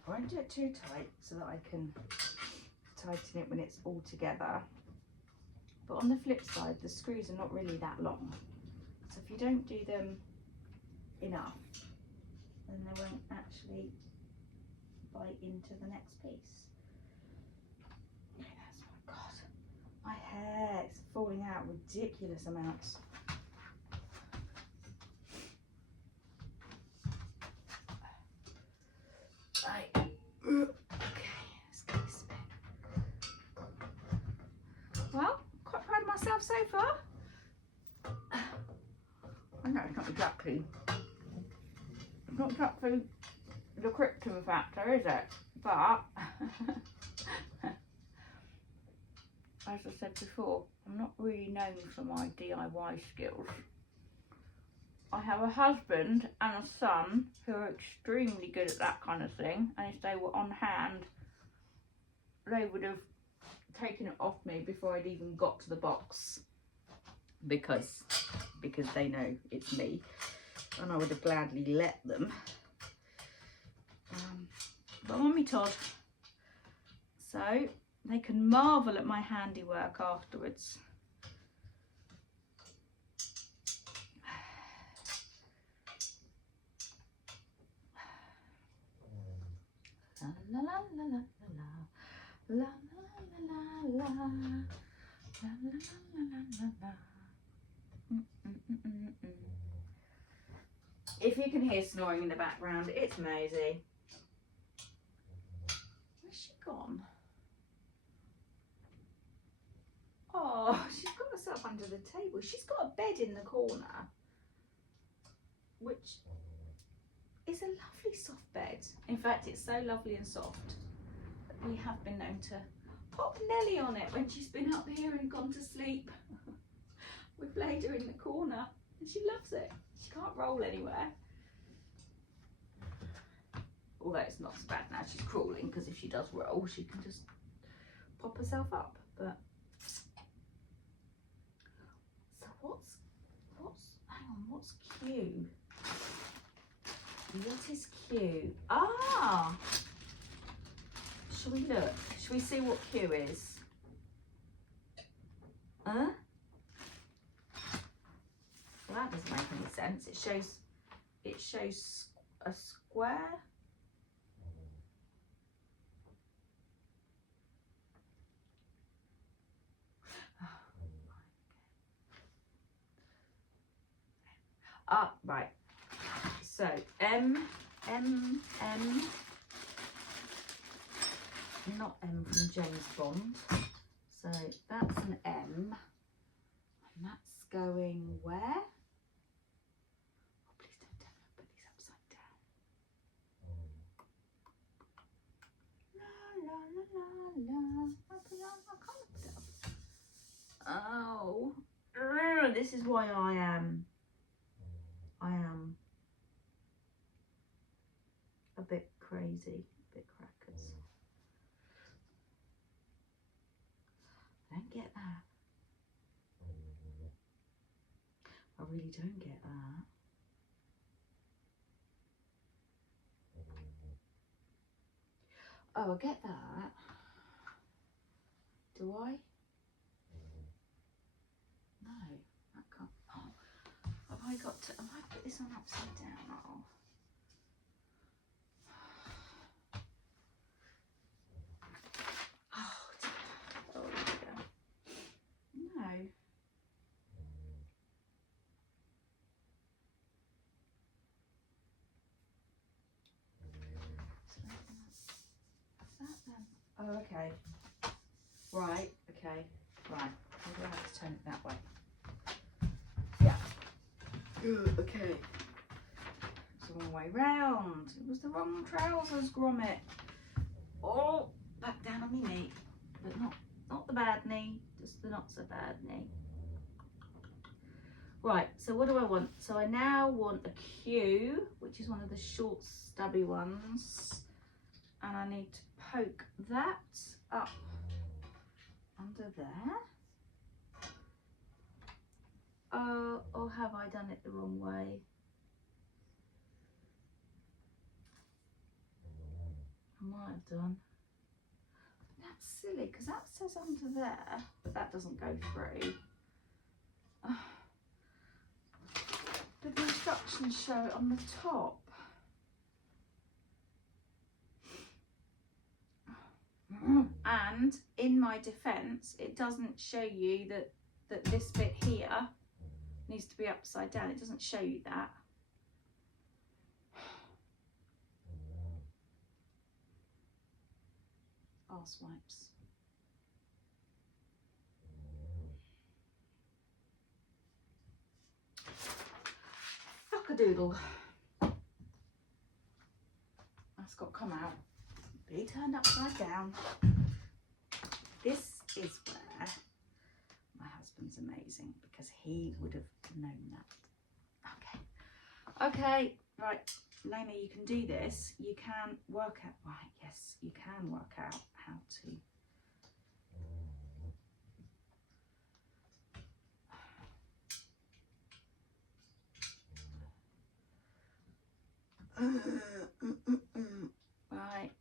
I won't do it too tight so that I can tighten it when it's all together. But on the flip side, the screws are not really that long. So if you don't do them enough, then they won't actually bite into the next piece. Okay, that's, oh my God, my hair is falling out ridiculous amounts. Right. Okay, let's get this bit. Well, quite proud of myself so far. I know it's not exactly the krypton factor, is it? But as I said before, I'm not really known for my DIY skills. I have a husband and a son who are extremely good at that kind of thing, and if they were on hand, they would have taken it off me before I'd even got to the box, because they know it's me, and I would have gladly let them. But I'm on me Todd, so they can marvel at my handiwork afterwards. La la la la la la la la la la la la la. If you can hear snoring in the background, it's Maisie. Where's she gone? Oh, she's got herself under the table. She's got a bed in the corner. which is a lovely soft bed. In fact, it's so lovely and soft that we have been known to pop Nelly on it when she's been up here and gone to sleep. We've laid her in the corner and she loves it. She can't roll anywhere. Although it's not so bad now, she's crawling, because if she does roll, she can just pop herself up. But so what's Q? What is Q? Ah! Shall we look? Shall we see what Q is? Huh? Well, that doesn't make any sense. It shows a square. Ah, right. So M, not M from James Bond. So that's an M, and that's going where? Oh, please don't tell me I put these upside down. La la la la la. I can't put it up. Oh, this is why I am a bit crazy, a bit crackers. I don't get that. I really don't get that. Oh, I get that. Do I? No, I can't. Oh, have I put this on upside down? Oh. Oh dear. No. Oh, okay. Right, okay. Right. Maybe I have to turn it that way. Yeah. Okay. It's the wrong way round. It was the wrong trousers, Gromit. Oh, back down on my knee. But not the bad knee, just the not so bad knee. Right, so what do I want? So I now want a Q, which is one of the short stubby ones. And I need to poke that up under there. Or have I done it the wrong way? I might have done. But that's silly, because that says under there, but that doesn't go through. But the instructions show it on the top. And in my defence, it doesn't show you that this bit here needs to be upside down. It doesn't show you that. Arse wipes. Fuck-a-doodle. That's got to come out. Be turned upside down. This is where my husband's amazing, because he would have known that. Okay, right, Lena, you can do this. You can work out, right, yes, you can work out how to. Right.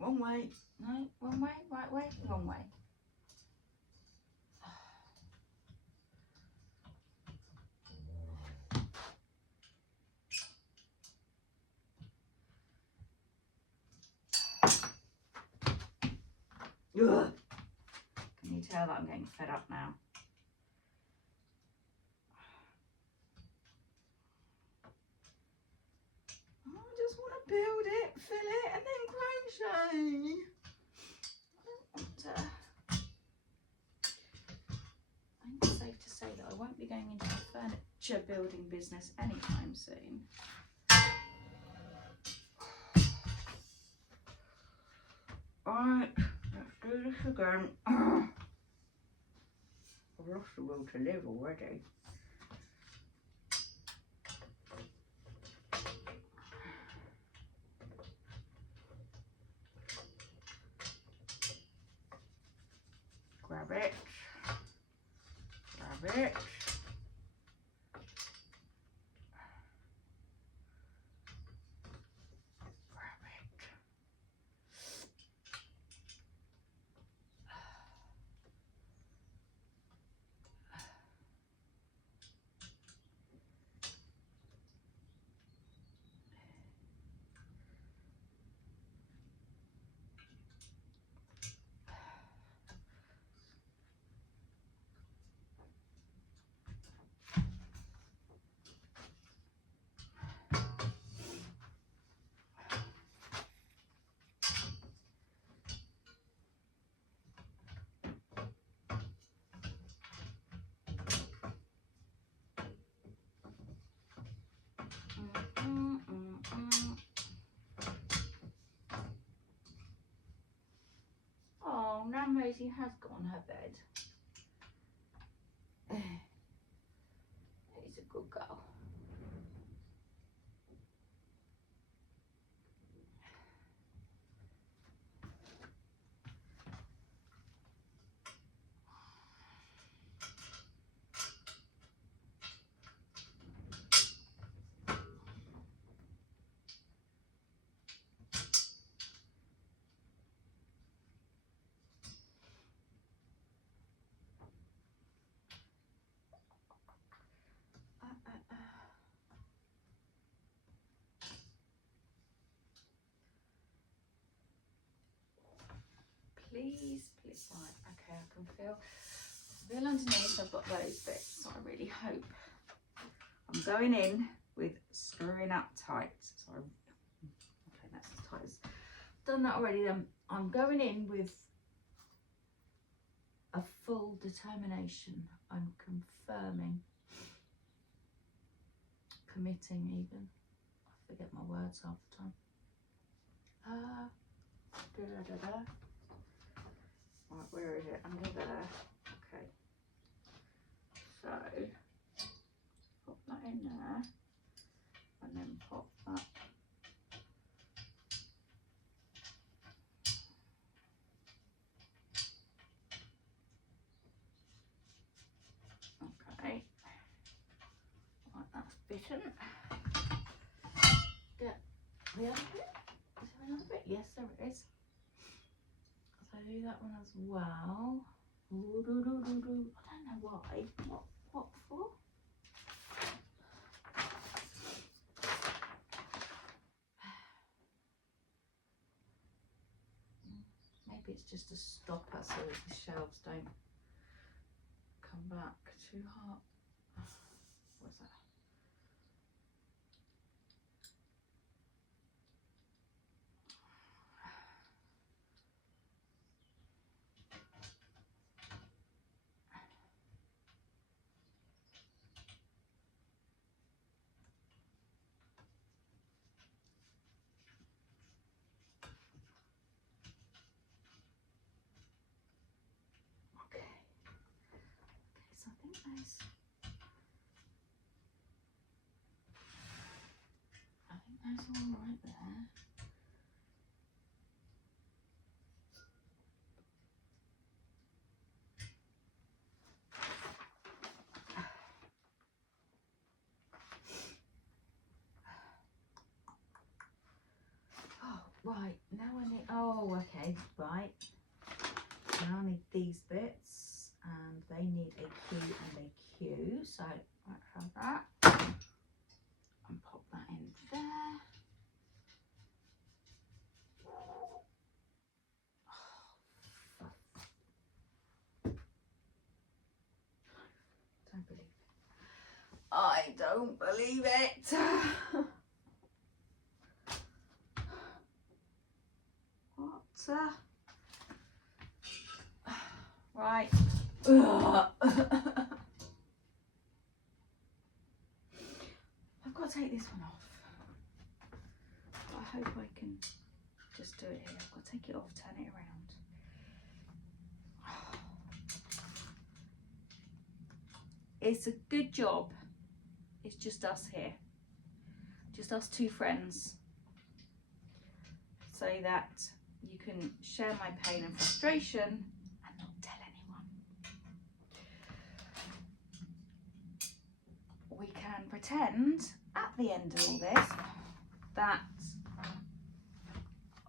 Wrong way. No, wrong way, right way, wrong way. Ugh. Can you tell that I'm getting fed up now? I just want to build it, fill it, and then grow say. I think it's safe to say that I won't be going into the furniture building business anytime soon. Right, let's do this again. I've lost the will to live already. Grab it. Grab it. Oh, now Rosie has got on her bed. He's a good girl. Please, right, okay, I can feel underneath. I've got those bits, so I really hope I'm going in with screwing up tight. So okay, that's as tight as done that already. Then I'm going in with a full determination. I'm confirming, committing even. I forget my words half the time. Right, where is it? Under there. Okay. So pop that in there and then pop that. Okay. Right, that's bitten. Get the other bit. Is there another bit? Yes, there it is. So I do that one as well. Ooh, I don't know why. What for? Maybe it's just a stopper so that the shelves don't come back too hard. What's that? So I think that's all right there. Oh, right, now I need, oh, okay, right. Now I need these bits, and they need a Q and a Q, so right, have that. And pop that in there. Don't believe it. I don't believe it. Right. Ugh. I've got to take this one off. I hope I can just do it here. I've got to take it off, turn it around. It's a good job. It's just us here. Just us two friends. So that you can share my pain and frustration and not tell anyone. We can pretend at the end of all this that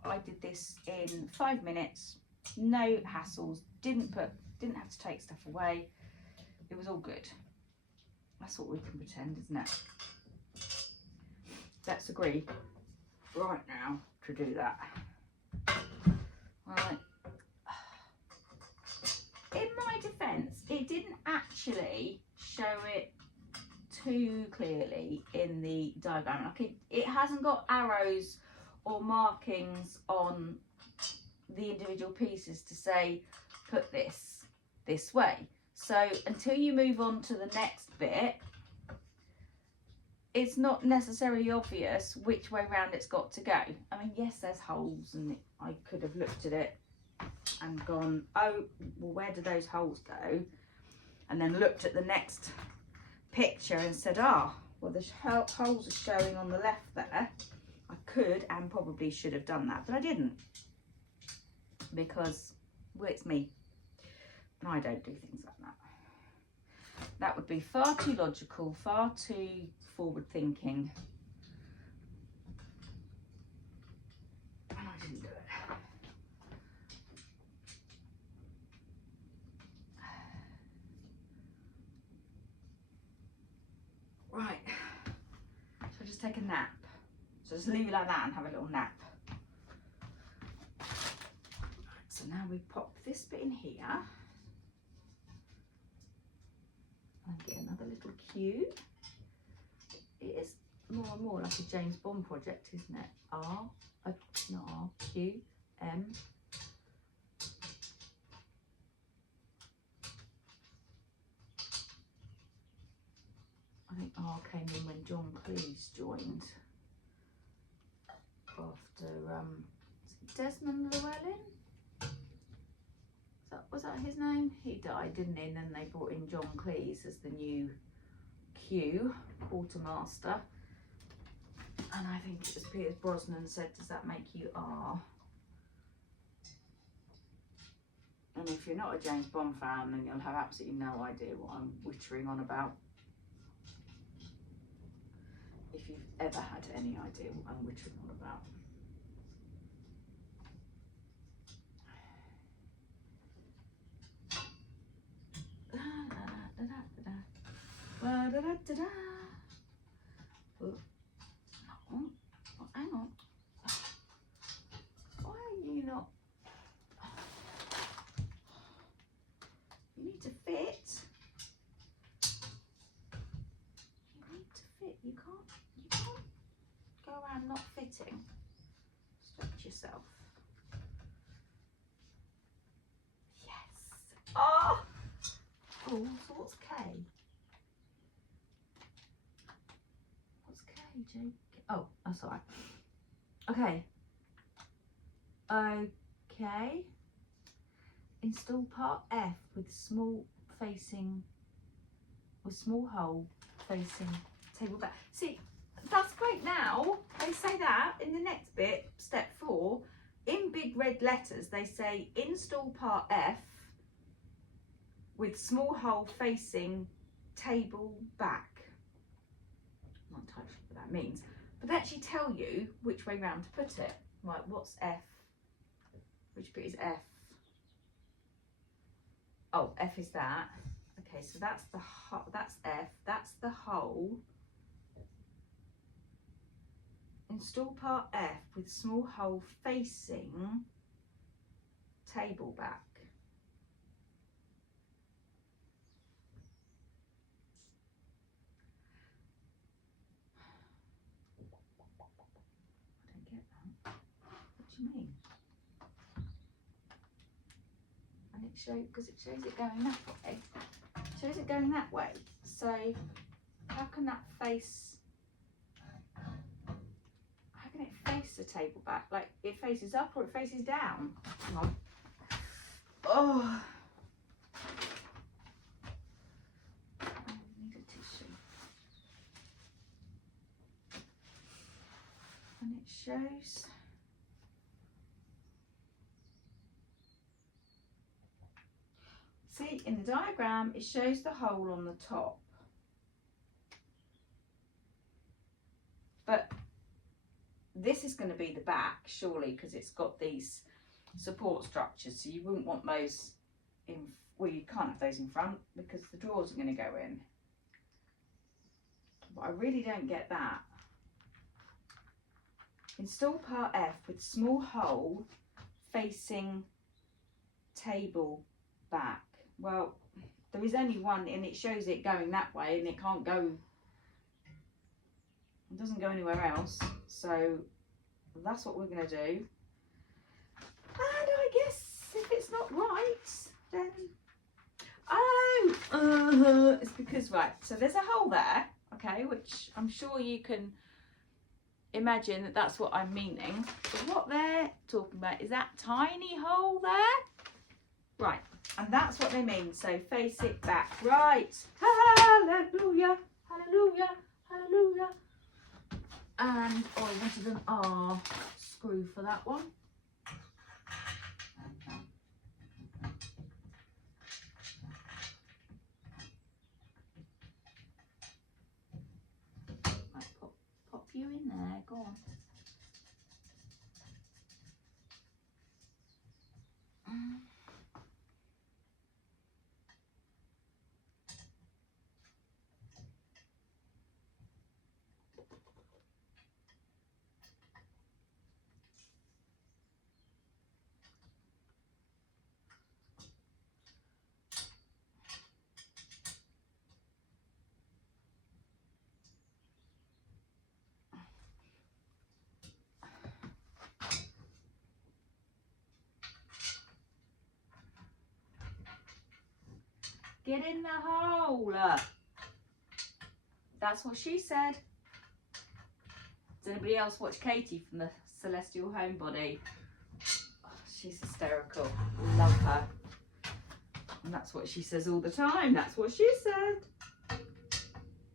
I did this in 5 minutes, no hassles, didn't have to take stuff away. It was all good. That's what we can pretend, isn't it? Let's agree right now to do that. Right. In my defence, it didn't actually show it too clearly in the diagram. Like it hasn't got arrows or markings on the individual pieces to say put this way. So until you move on to the next bit, it's not necessarily obvious which way round it's got to go. I mean, yes, there's holes, and I could have looked at it and gone, oh, well, where do those holes go? And then looked at the next picture and said, well, the holes are showing on the left there. I could and probably should have done that, but I didn't, because, well, it's me, and I don't do things like that. That would be far too logical, far too forward thinking, and I didn't do it. Right, so just take a nap. So just leave it like that and have a little nap. So now we pop this bit in here and get another little Q. It is more and more like a James Bond project, isn't it? Not R, Q, M. I think R came in when John Cleese joined after Desmond Llewellyn. Was that his name? He died, didn't he? And then they brought in John Cleese as the new Q, quartermaster. And I think it was Pierce Brosnan said, does that make you R? And if you're not a James Bond fan, then you'll have absolutely no idea what I'm wittering on about. If you've ever had any idea what I'm wittering on about. Oh, hang on. Why are you not? You need to fit. You need to fit. You can't go around not fitting. Stretch yourself. Yes. Oh, so what's K? What's K, Jake? Oh, that's all right. Okay. Okay. Install part F with small hole facing table back. See, that's great now. They say that in the next bit, step 4, in big red letters, they say install part F with small hole facing table back. I'm not entirely sure what that means, but they actually tell you which way round to put it. Right, what's F? Which bit is F? Oh, F is that. Okay, so that's that's F. That's the hole. Install part F with small hole facing table back. I don't get that. What do you mean? and it shows, because it shows it going that way. It shows it going that way. So how can that face? How can it face the table back? Like it faces up or it faces down? Hang on. Oh. I need a tissue. And it shows. See, in the diagram, it shows the hole on the top. But this is going to be the back, surely, because it's got these support structures. So you wouldn't want those in, well, you can't have those in front because the drawers are going to go in. But I really don't get that. Install part F with small hole facing table back. Well, there is only one and it shows it going that way and it can't go, it doesn't go anywhere else. So that's what we're going to do. And I guess if it's not right, then, it's because, right, so there's a hole there, okay, which I'm sure you can imagine that that's what I'm meaning. But what they're talking about is that tiny hole there. Right, and that's what they mean. So face it back. Right. Hallelujah, hallelujah, hallelujah. And I wanted an R screw for that one. Right, pop you in there. Go on. Get in the hole. That's what she said. Does anybody else watch Katie from the Celestial Homebody? Oh, she's hysterical. Love her. And that's what she says all the time. That's what she said.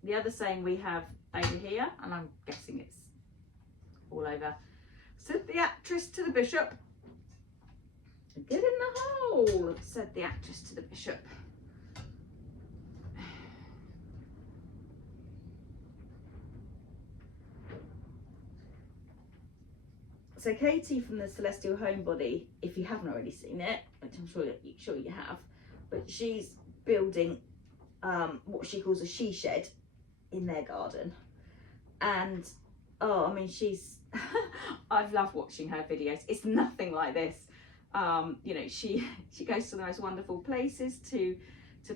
The other saying we have over here, and I'm guessing it's all over. Said the actress to the bishop. Get in the hole, said the actress to the bishop. So Katie from the Celestial Homebody, if you haven't already seen it, which I'm sure you have, but she's building what she calls a she shed in their garden. And oh, I mean, she's I've loved watching her videos. It's nothing like this. You know, she goes to the most wonderful places to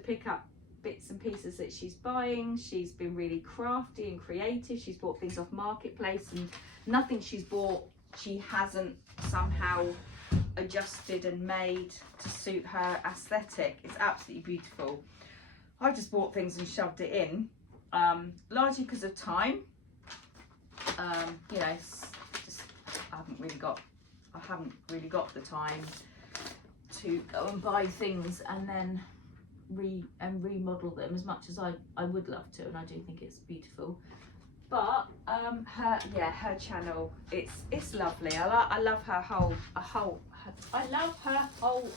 pick up bits and pieces that she's buying. She's been really crafty and creative. She's bought things off Marketplace, and nothing she's bought she hasn't somehow adjusted and made to suit her aesthetic. It's absolutely beautiful. I just bought things and shoved it in, largely because of time. You know, just I haven't really got the time to go and buy things and then remodel them as much as I would love to, and I do think it's beautiful. But her channel, it's lovely. I love her whole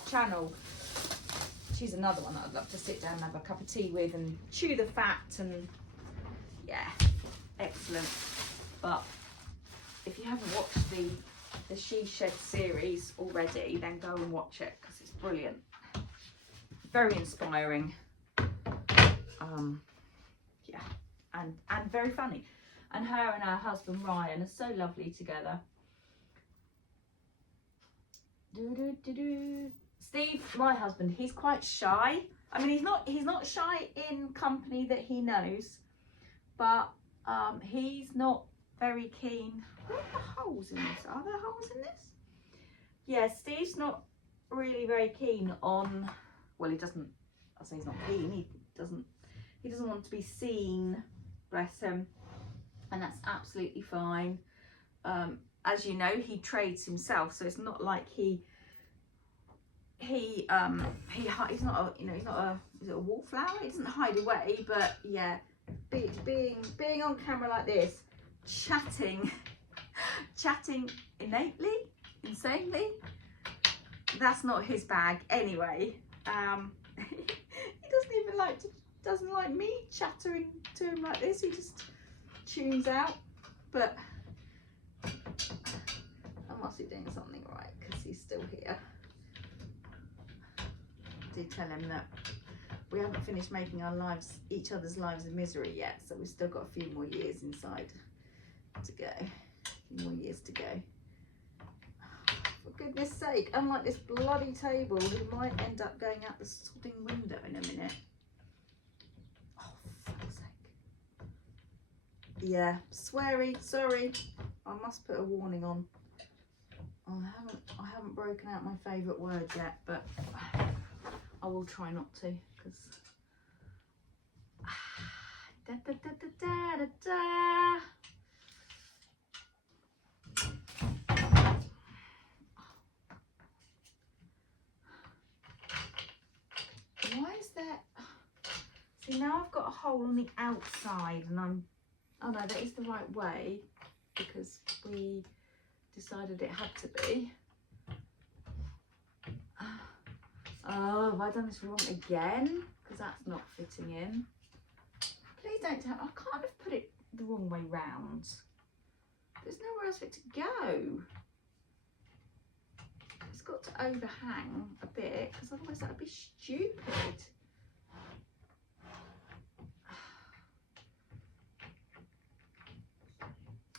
channel. She's another one that I'd love to sit down and have a cup of tea with and chew the fat, and yeah, excellent. But if you haven't watched the She Shed series already, then go and watch it because it's brilliant. Very inspiring. Yeah, and very funny. And her and her husband Ryan are so lovely together. Steve, my husband, he's quite shy. I mean, he's not shy in company that he knows, but he's not very keen. Where are the holes in this? Are there holes in this? Yeah, Steve's not really very keen on, well, he doesn't, I say he's not keen, he doesn't want to be seen, bless him, and that's absolutely fine. As you know, he trades himself, so it's not like he's not a, you know, he's not a, is it a wallflower? He doesn't hide away, but yeah, being on camera like this, chatting insanely, that's not his bag anyway. He doesn't like me chattering to him like this. He just tunes out, but I must be doing something right because he's still here. I did tell him that we haven't finished making our lives, each other's lives, a misery yet, so we've still got a few more years inside to go. A few more years to go. For goodness sake, unlike this bloody table, we might end up going out the sodding window in a minute. Oh, for fuck's sake. Yeah, sweary, sorry. I must put a warning on. I haven't broken out my favourite word yet, but I will try not to, because da, da, da, da, da, da. Why is that? See, now I've got a hole on the outside, and oh no, that is the right way because we decided it had to be. Oh, have I done this wrong again? Because that's not fitting in. Please don't tell me. I can't have put it the wrong way round. There's nowhere else for it to go. It's got to overhang a bit because otherwise that would be stupid.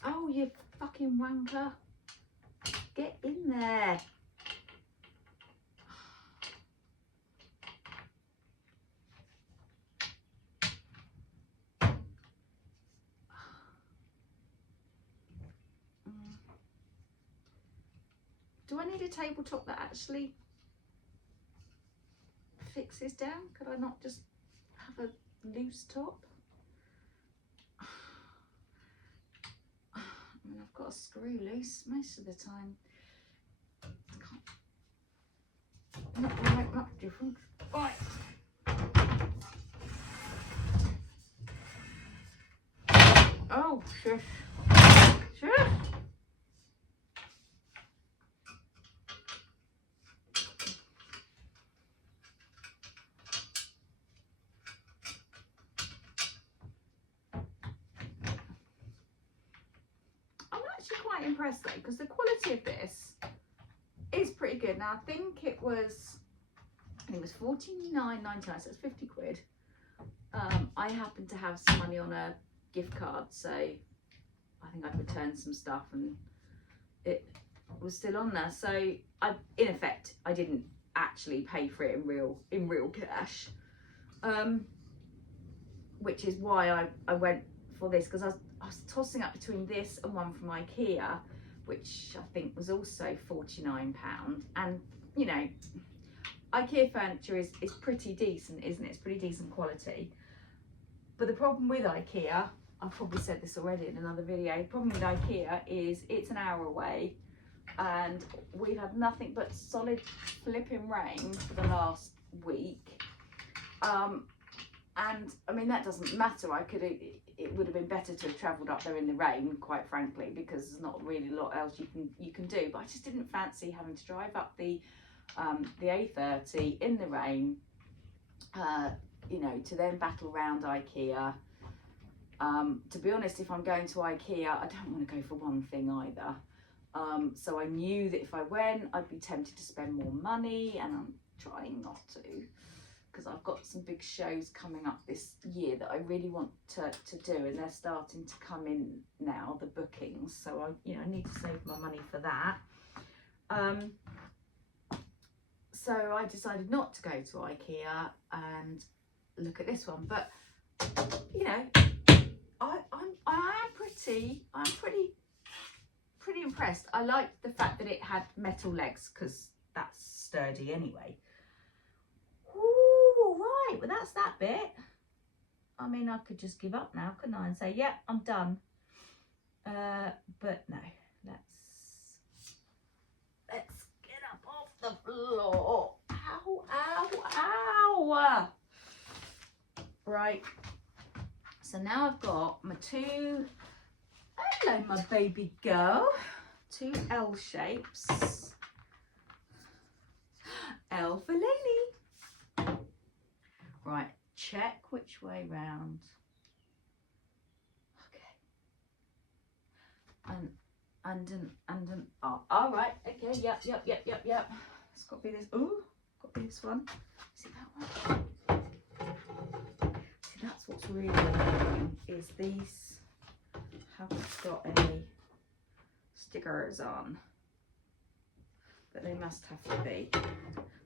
Oh, you fucking wanker. Get in there. Do I need a tabletop that actually fixes down? Could I not just have a loose top? I mean, I've got a screw loose most of the time. Not going to make much difference. Right. Oh, shush. Shush. Quite impressed though, because the quality of this is pretty good. Now I think it was $49.99, so it's 50 quid. I happen to have some money on a gift card, so I think I'd returned some stuff and it was still on there, so in effect I didn't actually pay for it in real cash, which is why I went for this, because I was tossing up between this and one from IKEA, which I think was also £49, and you know, IKEA furniture is pretty decent, isn't it? It's pretty decent quality. But the problem with IKEA, I've probably said this already in another video, the problem with IKEA is it's an hour away and we've had nothing but solid flipping rain for the last week. And I mean, that doesn't matter. It would have been better to have travelled up there in the rain, quite frankly, because there's not really a lot else you can do. But I just didn't fancy having to drive up the A30 in the rain, you know, to then battle around IKEA. To be honest, if I'm going to IKEA, I don't want to go for one thing either. So I knew that if I went, I'd be tempted to spend more money, and I'm trying not to, because I've got some big shows coming up this year that I really want to do, and they're starting to come in now, the bookings, so I need to save my money for that. So I decided not to go to IKEA and look at this one, but you know, I'm pretty impressed. I liked the fact that it had metal legs, because that's sturdy anyway. Ooh, right, well that's that bit. I mean, I could just give up now, couldn't I, and say, yeah, I'm done. But no, let's get up off the floor. Ow, ow, ow. Right, so now I've got my two, hello my baby girl, two L shapes. L for Lainey. Right, check which way round. Okay. And oh, all right. Okay. Yep. It's got to be this. Ooh, got to be this one. See that one? See, that's what's really annoying is these haven't got any stickers on, but they must have to be.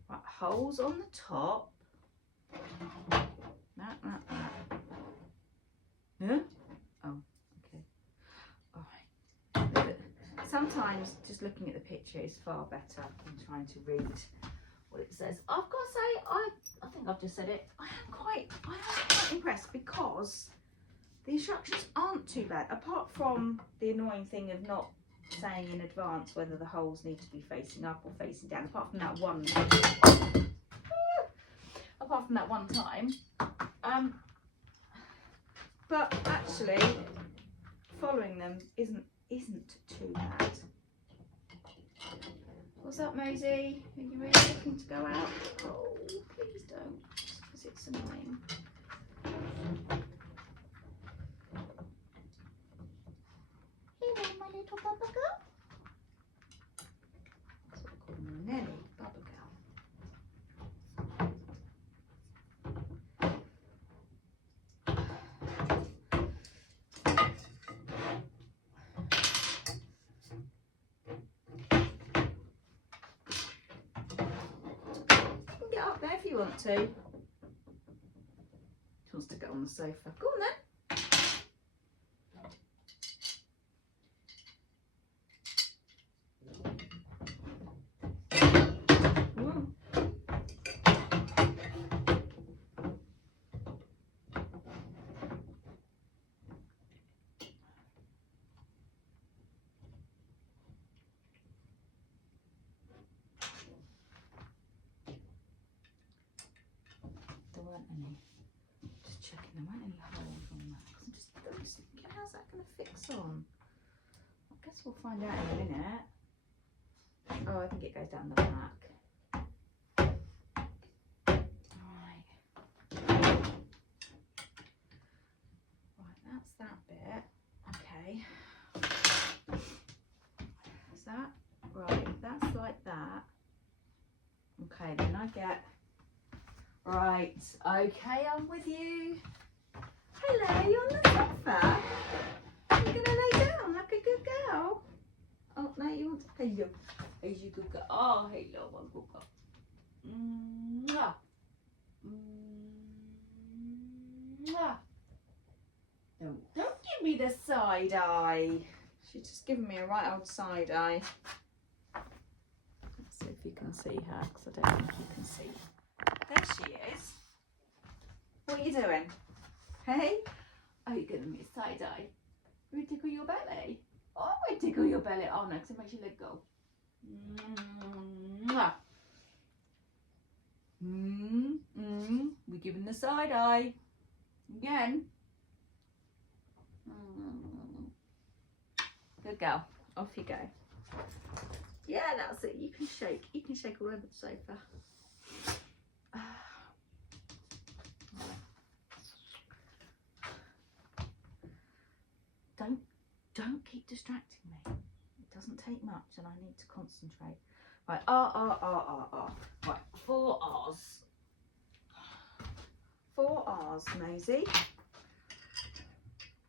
Right, holes on the top. That. Yeah? Oh, okay. All right. Sometimes just looking at the picture is far better than trying to read what it says. I've got to say, I think I've just said it. I am quite impressed because the instructions aren't too bad, apart from the annoying thing of not saying in advance whether the holes need to be facing up or facing down. Apart from that one time. But actually, following them isn't too bad. What's up, Mosey? Are you really looking to go out? Oh, please don't, because it's annoying. Hello, my little Bubba girl. That's what I call my Nelly, Bubba girl. Get up there if you want to. She wants to get on the sofa. Go on then. There weren't any. Just checking there weren't any holes on that. I'm just thinking, how's that going to fix on? I guess we'll find out in a minute. Oh, I think it goes down the back. Right. Right, that's that bit. Okay. Is that right? That's like that. Okay, then I get. Right, okay, I'm with you. Hello, you're on the sofa. You're gonna lay down like a good girl. Oh no, you want to hello. Here's your good girl. Oh, hello, my good girl. Mwah. Mwah. Don't give me the side eye. She's just giving me a right old side eye. Let's see if you can see her, because I don't think you can see. There she is. What are you doing? Hey? Oh, you're giving me a side eye. We tickle your belly. Oh, we tickle your belly. Oh no, because it makes your leg go. Mwah. We're giving the side eye. Again. Good girl. Off you go. Yeah, that's it. You can shake. You can shake all over the sofa. Don't keep distracting me. It doesn't take much and I need to concentrate. Right, Right, 4 R's. 4 R's, Mosey.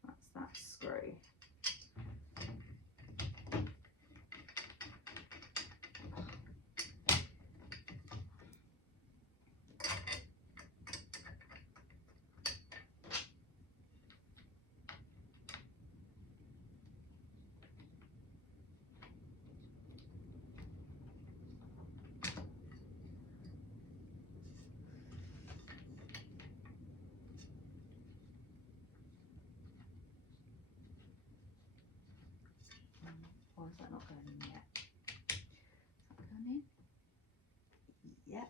That's that screw. is that not going in yet? Is that going in? Yep.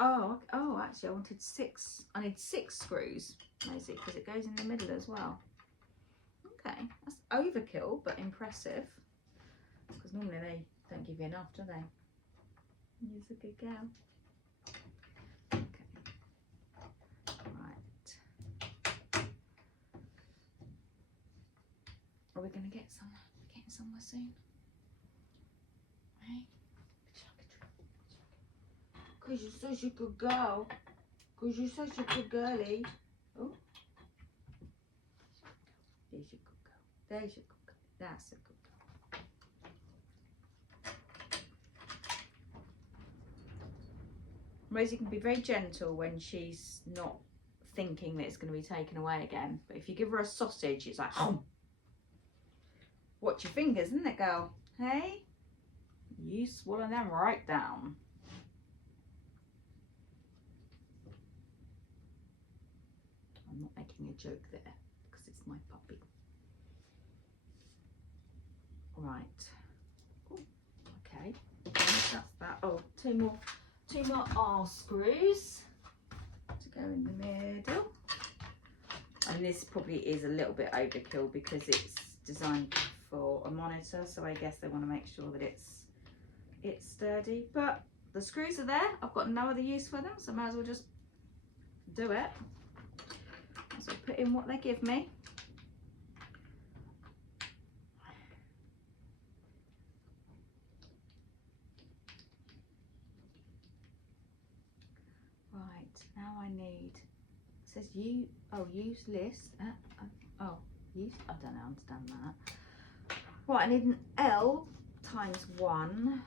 Oh, actually I wanted 6. I need 6 screws, Maisie, because it goes in the middle as well. Okay, that's overkill, but impressive. Because normally they don't give you enough, do they? You're a good girl. Okay. Right. Are we going to get getting somewhere soon? Hey? Because you're such a good girl. Because you're such a good girlie. Oh. There's your good girl. There's your good girl. That's a good girl. Rosie can be very gentle when she's not thinking that it's going to be taken away again. But if you give her a sausage, it's like, hum. Watch your fingers, isn't it, girl? Hey? You swallow them right down. I'm not making a joke there because it's my puppy. Right. Ooh, okay. That's that. Oh, two more R screws to go in the middle. And this probably is a little bit overkill because it's designed for a monitor, so I guess they want to make sure that it's sturdy. But the screws are there. I've got no other use for them, so I might as well just do it. So put in what they give me. Right, now I need, it says use list. Use, I don't understand that. Right, I need an L times 1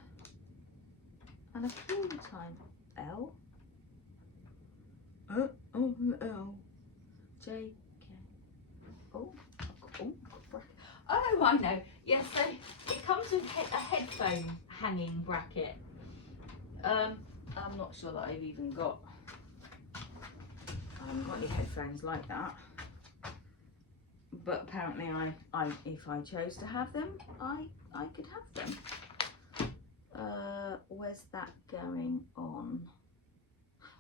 and a Q times L. L. J, K. Oh, I know. Yes, so it comes with a headphone hanging bracket. I'm not sure that I've even got. I haven't got any headphones like that. But apparently, if I chose to have them, I could have them. Where's that going on?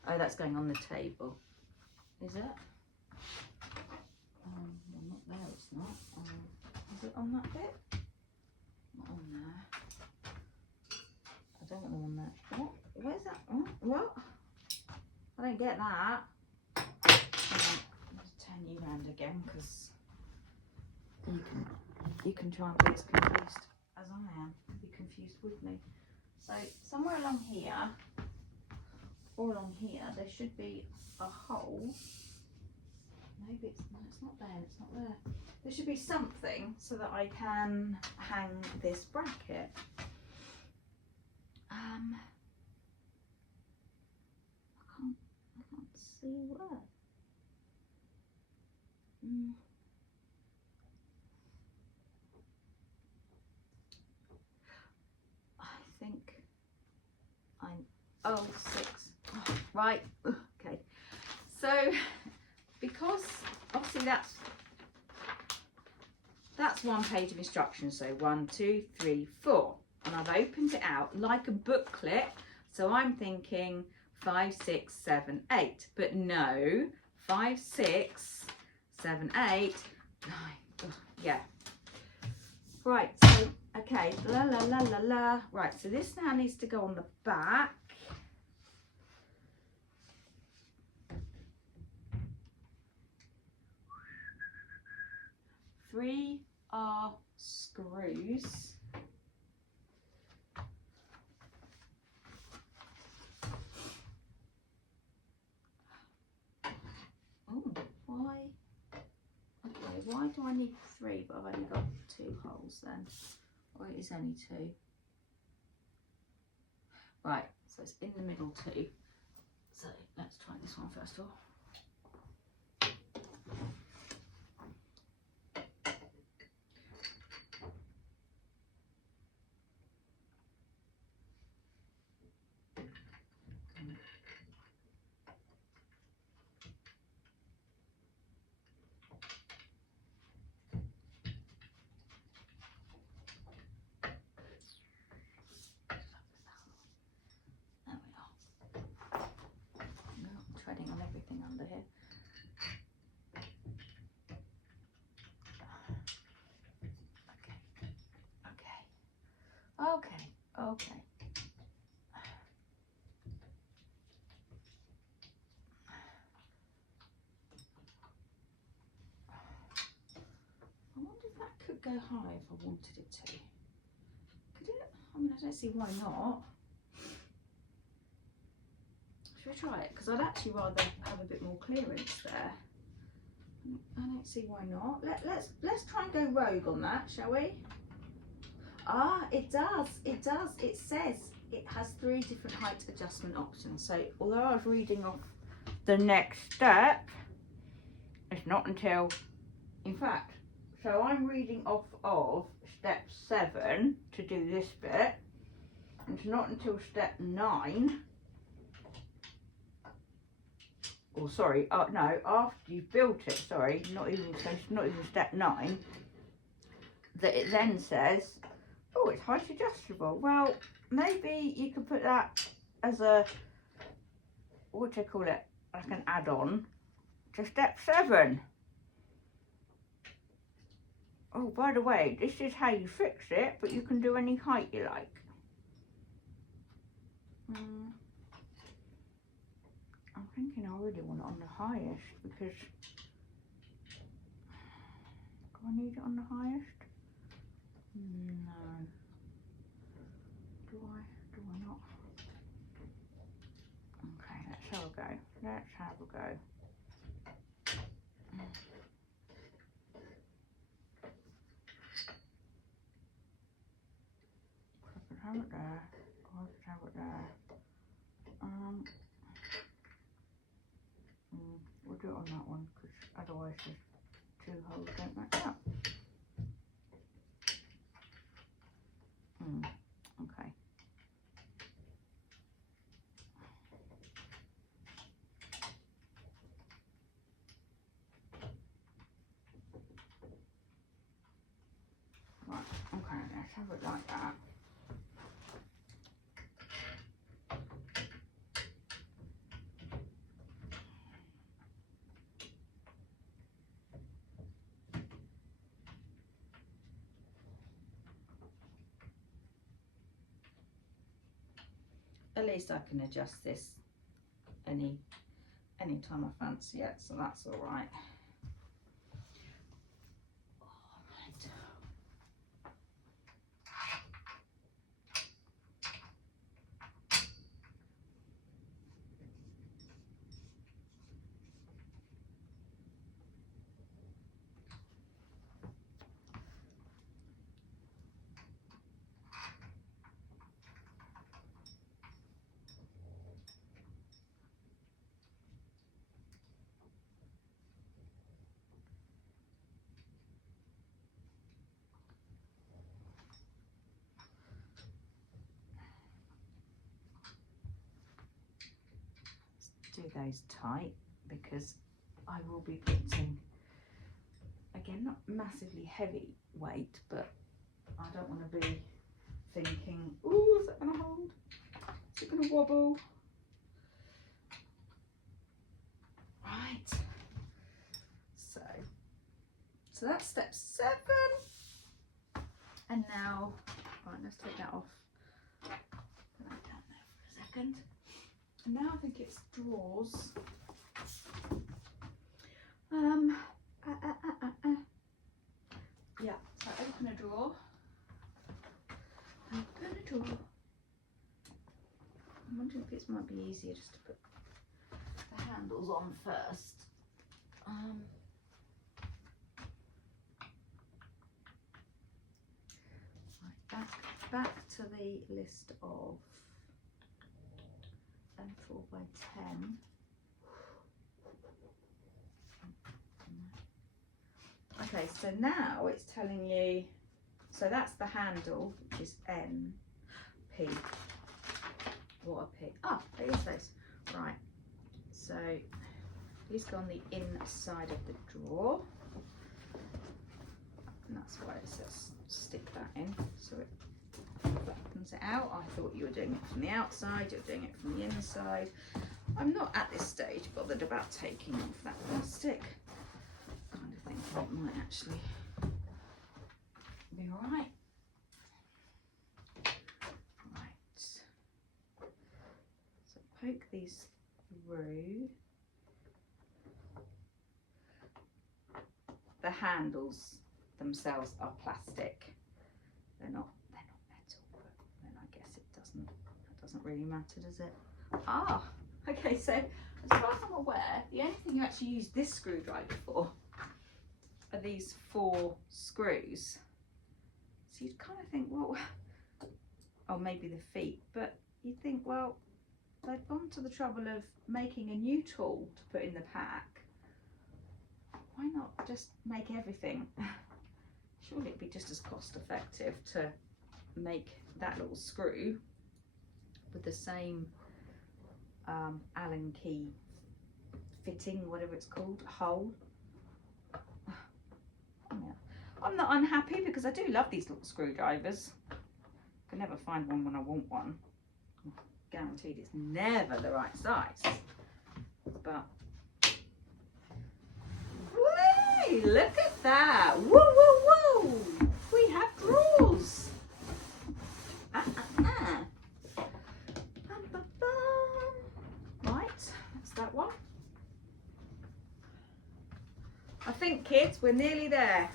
Oh, that's going on the table. Is it? Well, not there. It's not. Is it on that bit? Not on there. I don't want them on there. What? Where's that? What? I don't get that. I'll just turn you around again because you can try and be as confused as I am. Be confused with me. So somewhere along here, or along here, there should be a hole. Maybe it's not there. It's not there. There should be something so that I can hang this bracket. I can't see where. I think I'm 6. Oh, right. Okay. So because obviously that's 1 page of instructions. So 1, 2, 3, 4, and I've opened it out like a booklet. So I'm thinking 5, 6, 7, 8, but no, 5, 6, 7, 8, 9. Ugh, yeah. Right. So okay. La la la la la. Right. So this now needs to go on the back. Three are screws. Oh, why? Okay, why do I need 3 but I've only got 2 holes then? Or it is only 2. Right, so it's in the middle too. So let's try this one first of all. go high if I wanted it to? Could it? I mean, I don't see why not. Should we try it? Because I'd actually rather have a bit more clearance there. I don't see why not. Let's try and go rogue on that, shall we? Ah, it does. It does. It says it has 3 different height adjustment options. So although I was reading off the next step, it's not until, in fact, so I'm reading off of step 7 to do this bit. It's not until step 9. Or sorry, no, after you've built it, sorry, not even step 9, that it then says, oh, it's height adjustable. Well, maybe you could put that as a, what do you call it, like an add-on to step 7. Oh, by the way, this is how you fix it, but you can do any height you like. I'm thinking I really want it on the highest because, do I need it on the highest? No. Do I not? Okay, let's have a go. Let's have a go. I could have it there. I could have it there. We'll do it on that one because otherwise the 2 holes don't match up. Okay. Right, okay, let's have it like that. At least I can adjust this any time I fancy it, so that's all right. Do those tight because I will be putting, again, not massively heavy weight, but I don't want to be thinking, ooh, is that going to hold? Is it going to wobble? Right. So that's step 7. And now, right, let's take that off. Put that down there for a second. And now I think it's drawers. Yeah, so open a drawer. Open a drawer. I'm wondering if it might be easier just to put the handles on first. Right, back to the list of 4 by 10. Okay, so now it's telling you, so that's the handle, which is NP. What a P. Oh, there is those. Right, so these go on the inside of the drawer. And that's why it says stick that in, so it flattens it out. I thought you were doing it from the outside, you're doing it from the inside. I'm not at this stage bothered about taking off that plastic. Kind of thinking it might actually be alright. Right. So poke these through. The handles themselves are plastic. They're not metal, but then I guess it doesn't really matter, does it? Ah, okay, so as far as I'm aware, the only thing you actually use this screwdriver for are these 4 screws. So you'd kind of think, well, or maybe the feet, but you'd think, well, they've gone to the trouble of making a new tool to put in the pack. Why not just make everything? Surely it'd be just as cost effective to make that little screw with the same Allen key fitting, whatever it's called, hole. Yeah. I'm not unhappy because I do love these little screwdrivers. I can never find one when I want one. I'm guaranteed it's never the right size. But whee, look at that! Woo woo woo! We have drawers. Right, that's that one. I think, kids, we're nearly there.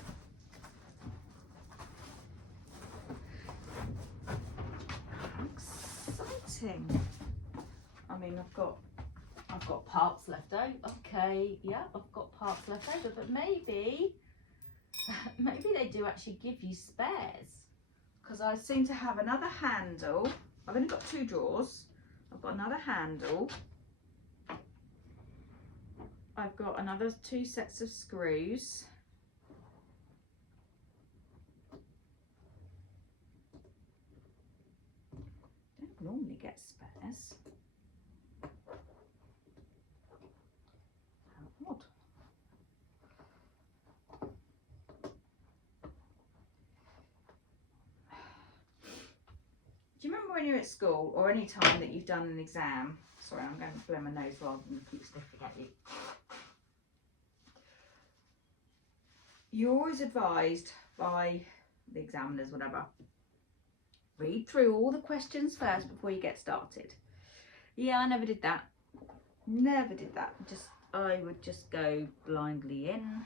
Exciting. I mean, I've got parts left over. Okay, yeah, I've got parts left over, but maybe they do actually give you spares, because I seem to have another handle. I've only got 2 drawers. I've got another handle. I've got another 2 sets of screws. Don't normally get spares. How odd. Do you remember when you were at school, or any time that you've done an exam? Sorry, I'm going to blow my nose rather than keep sniffing at you. You're always advised by the examiners, whatever, read through all the questions first before you get started. Yeah, I never did that. Never did that. I would just go blindly in,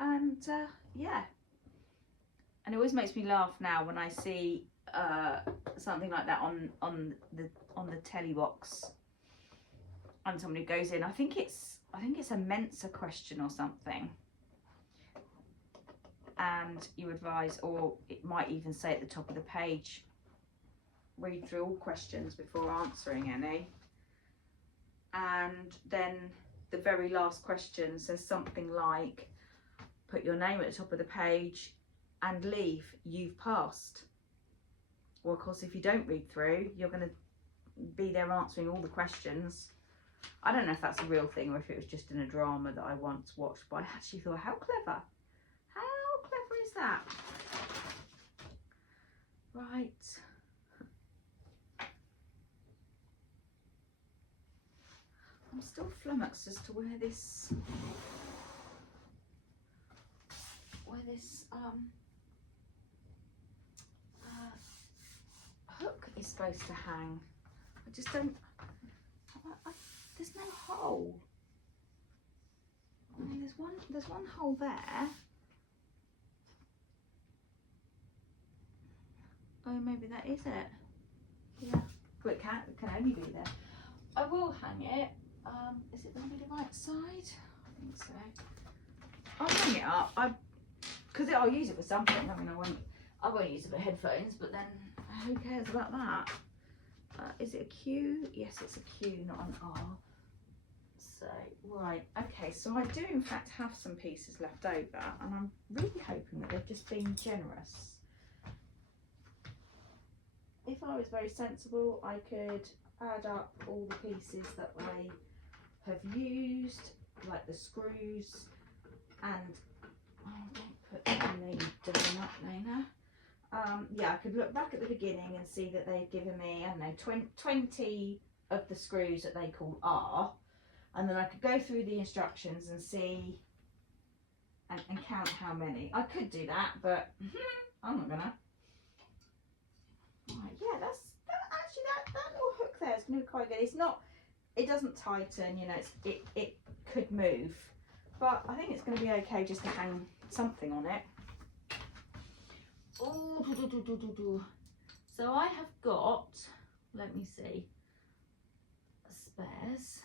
and yeah. And it always makes me laugh now when I see something like that on the telly box, and somebody goes in. I think it's a Mensa question or something, and you advise, or it might even say at the top of the page, read through all questions before answering any. And then the very last question says something like, put your name at the top of the page and leave, you've passed. Well, of course, if you don't read through, you're going to be there answering all the questions. I don't know if that's a real thing or if it was just in a drama that I once watched, but I actually thought, how clever. How clever is that? Right. I'm still flummoxed as to where this hook is supposed to hang. I just don't. There's no hole. I mean, there's one hole there. Oh, maybe that is it. Yeah, but it can only be there. I will hang it. Is it going to be the right side? I think so. I'll hang it up. Because I'll use it for something. I mean, I won't use it for headphones, but then who cares about that? Is it a Q? Yes, it's a Q, not an R. So, right, okay, so I do in fact have some pieces left over, and I'm really hoping that they've just been generous. If I was very sensible, I could add up all the pieces that I have used, like the screws, and don't put that lady down up, Lena. Yeah, I could look back at the beginning and see that they've given me, I don't know, 20 of the screws that they call R, and then I could go through the instructions and see and count how many. I could do that, but I'm not gonna. Right, yeah, that little hook there is going to be quite good. It's not, it doesn't tighten, you know, it could move, but I think it's going to be okay just to something on it. Oh, so I have got, let me see, spares.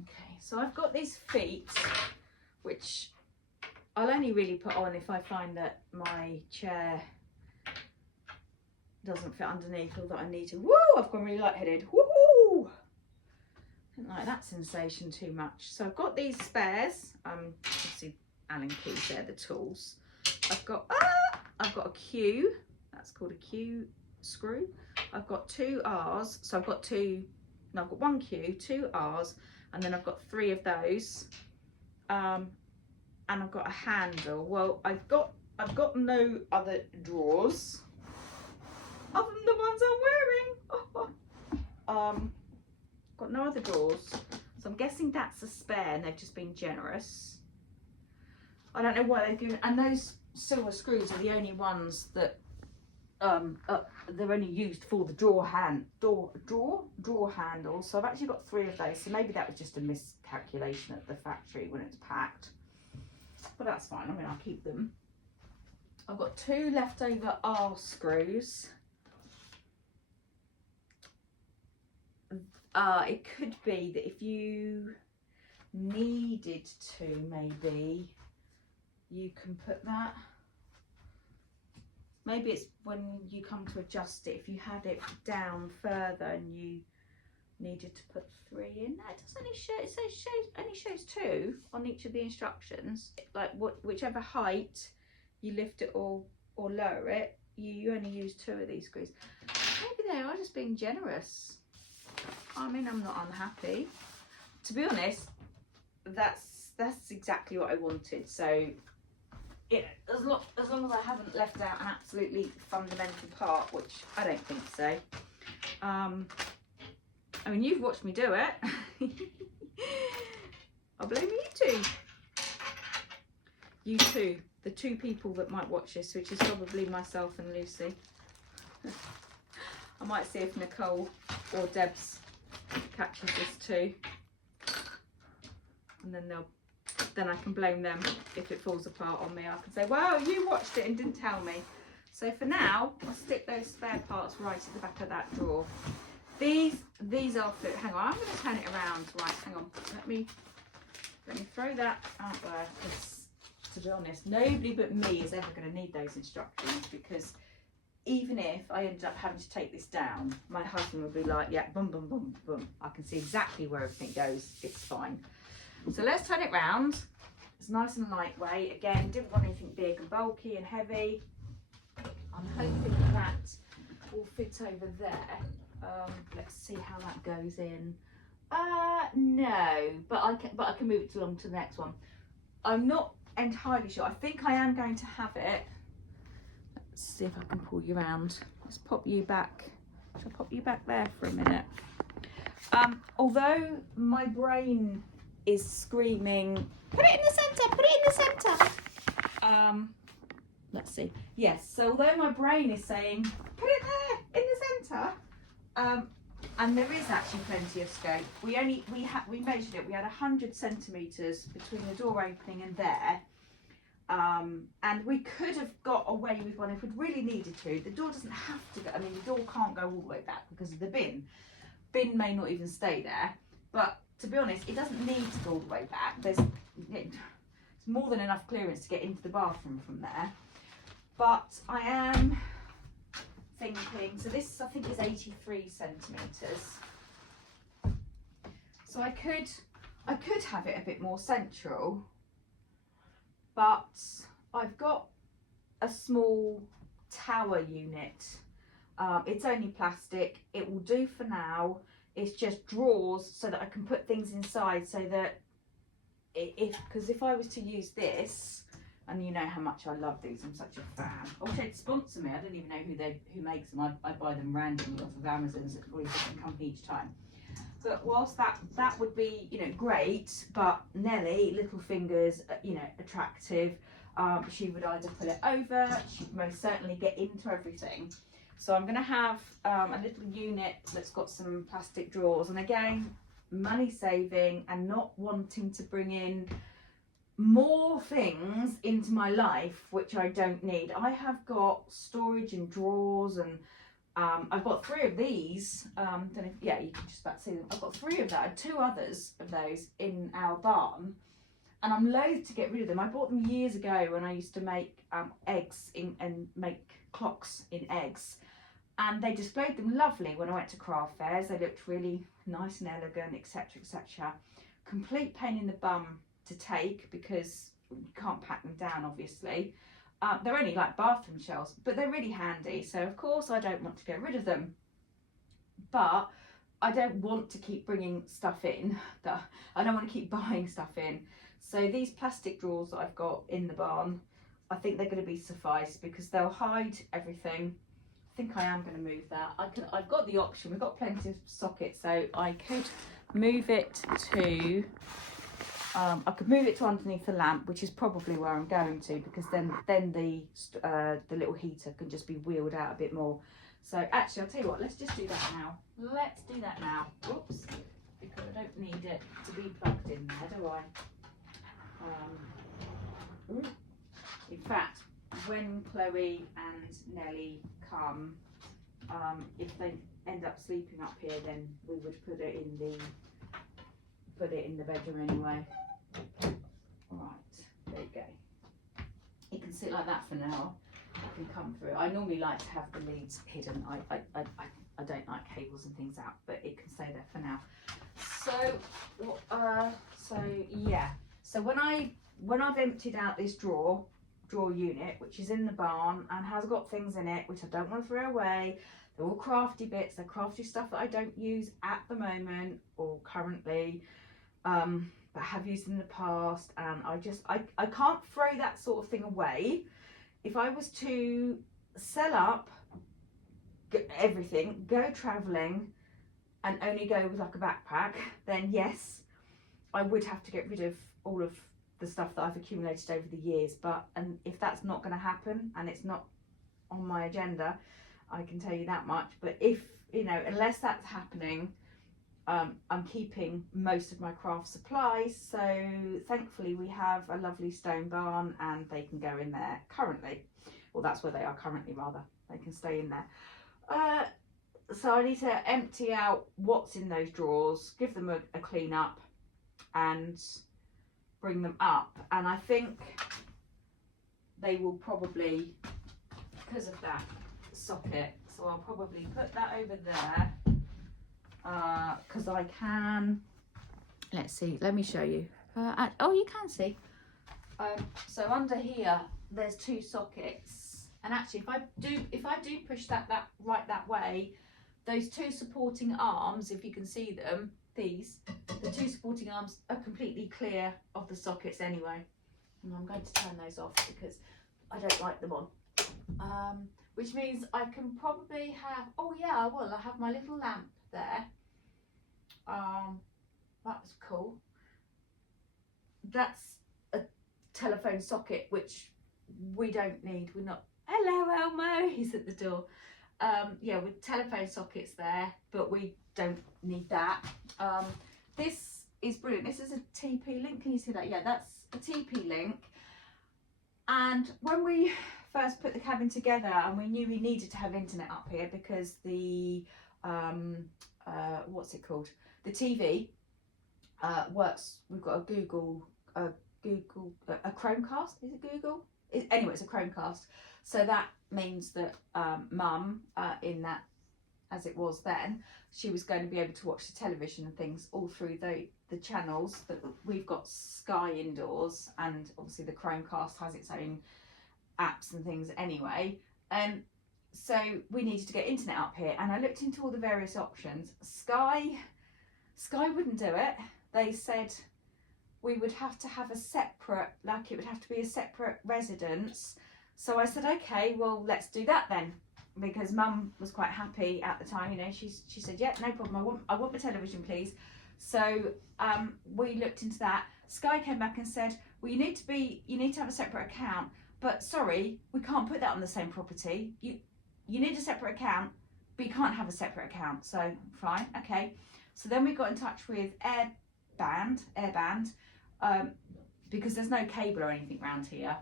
Okay, so I've got these feet, which I'll only really put on if I find that my chair doesn't fit underneath or that I need to. Woo! I've gone really lightheaded. Woohoo! Don't like that sensation too much. So I've got these spares. Obviously Allen keys, they're the tools. I've got a Q. That's called a Q screw. I've got 2 R's. So I've got one Q, 2 R's, and then I've got 3 of those. And I've got a handle. Well, I've got no other drawers other than the ones I'm wearing. Got no other drawers, so I'm guessing that's a spare and they've just been generous. I don't know why they've given, and those silver screws are the only ones that they're only used for the drawer handle. So I've actually got 3 of those, so maybe that was just a miscalculation at the factory when it's packed, but that's fine. I mean, I'll keep them. I've got 2 leftover R screws. It could be that if you needed to, maybe you can put that. Maybe it's when you come to adjust it, if you had it down further and you needed to put 3 in. No, it doesn't only show, it only shows 2 on each of the instructions. Like whichever height you lift it or lower it, you only use 2 of these screws. Maybe they are just being generous. I mean, I'm not unhappy. To be honest, that's exactly what I wanted. So as long as I haven't left out an absolutely fundamental part, which I don't think so. I mean, you've watched me do it. I blame you two. You two, the 2 people that might watch this, which is probably myself and Lucy. I might see if Nicole or Debs catches this too, and then I can blame them if it falls apart on me. I can say, well, you watched it and didn't tell me. So for now, I'll stick those spare parts right at the back of that drawer. These are for, hang on, I'm going to turn it around. Right, hang on, let me throw that out there, because to be honest, nobody but me is ever going to need those instructions, because even if I ended up having to take this down, my husband would be like, yeah, boom, boom, boom, boom. I can see exactly where everything goes. It's fine. So let's turn it round. It's nice and lightweight. Again, didn't want anything big and bulky and heavy. I'm hoping that will fit over there. Let's see how that goes in. No, but I can move it along to the next one. I'm not entirely sure. I think I am going to have it. Let's see if I can pull you around. Let's pop you back. Shall I pop you back there for a minute? Although my brain is screaming, put it in the centre, put it in the centre. Let's see. Yes, so although my brain is saying, put it there in the centre, and there is actually plenty of scope. We measured it. We had 100 centimetres between the door opening and there. And we could have got away with one if we'd really needed to. The door doesn't have to go, I mean, the door can't go all the way back because of the bin. Bin may not even stay there, but to be honest, it doesn't need to go all the way back. It's more than enough clearance to get into the bathroom from there. But I am thinking, so this I think is 83 centimetres. So I could have it a bit more central, but I've got a small tower unit. It's only plastic. It will do for now. It's just drawers so that I can put things inside, so that because if I was to use this, and you know how much I love these, I'm such a fan. I wish they'd sponsor me. I don't even know who makes them. I buy them randomly off of Amazon, so it's probably a different company each time. But whilst that would be, you know, great, but Nelly, little fingers, you know, attractive. She would either pull it over, she'd most certainly get into everything. So I'm going to have a little unit that's got some plastic drawers, and again, money saving and not wanting to bring in more things into my life which I don't need. I have got storage and drawers, and I've got 3 of these. Don't know if, yeah, you can just about see them. I've got 3 of that, 2 others of those in our barn, and I'm loath to get rid of them. I bought them years ago when I used to make eggs and make clocks in eggs, and they displayed them lovely when I went to craft fairs. They looked really nice and elegant, etc, etc. Complete pain in the bum to take because you can't pack them down, obviously. They're only like bathroom shelves, but they're really handy, so of course I don't want to get rid of them, but I don't want to keep bringing stuff in. I don't want to keep buying stuff in. So these plastic drawers that I've got in the barn, I think they're going to be suffice because they'll hide everything. I think I am going to move that. I've got the option, we've got plenty of sockets, so I could move it to underneath the lamp, which is probably where I'm going to, because then the little heater can just be wheeled out a bit more. So actually, I'll tell you what, let's just do that now. Let's do that now. Oops, because I don't need it to be plugged in there, do I? In fact, when Chloe and Nellie come, if they end up sleeping up here, then we would put it in the bedroom anyway. Right, there you go. It can sit like that for now. I can come through. I normally like to have the leads hidden. I don't like cables and things out, but it can stay there for now. So yeah. So when I've emptied out this drawer unit, which is in the barn and has got things in it which I don't want to throw away. They're all crafty bits. They're crafty stuff that I don't use at the moment or currently, but have used in the past, and I can't throw that sort of thing away. If I was to sell up everything, go travelling and only go with like a backpack, then yes, I would have to get rid of all of the stuff that I've accumulated over the years. And if that's not going to happen, and it's not on my agenda, I can tell you that much. But if, you know, unless that's happening, I'm keeping most of my craft supplies. So thankfully we have a lovely stone barn and they can go in there currently. Well, that's where they are currently, rather. They can stay in there. So I need to empty out what's in those drawers, give them a clean up and bring them up. And I think they will probably, because of that socket, so I'll probably put that over there. Because I can, let's see, let me show you. Oh, you can see. So under here, there's 2 sockets, and actually, if I do push that right that way, those 2 supporting arms, if you can see them, the 2 supporting arms are completely clear of the sockets anyway. And I'm going to turn those off because I don't like them on. Which means I can probably have, oh yeah, I will. I have my little lamp there. That's cool. That's a telephone socket, which we don't need. We're not, hello Elmo, he's at the door. Yeah, with telephone sockets there, but we don't need that. This is brilliant. This is a TP link. Can you see that? Yeah, that's a TP link. And when we first put the cabin together, and we knew we needed to have internet up here because the what's it called? The TV works. We've got a Chromecast. Is it Google? Anyway, it's a Chromecast. So that means that Mum, in that, as it was then, she was going to be able to watch the television and things all through the channels. That we've got Sky indoors, and obviously the Chromecast has its own apps and things anyway. So we needed to get internet up here, and I looked into all the various options. Sky wouldn't do it. They said we would have to have a separate, like it would have to be a separate residence. So I said, okay, well, let's do that then, because Mum was quite happy at the time. You know, she said, yeah, no problem. I want my television, please. So we looked into that. Sky came back and said, well, you need to have a separate account, but sorry, we can't put that on the same property. you need a separate account, but you can't have a separate account. So fine, okay. So then we got in touch with Airband, because there's no cable or anything around here.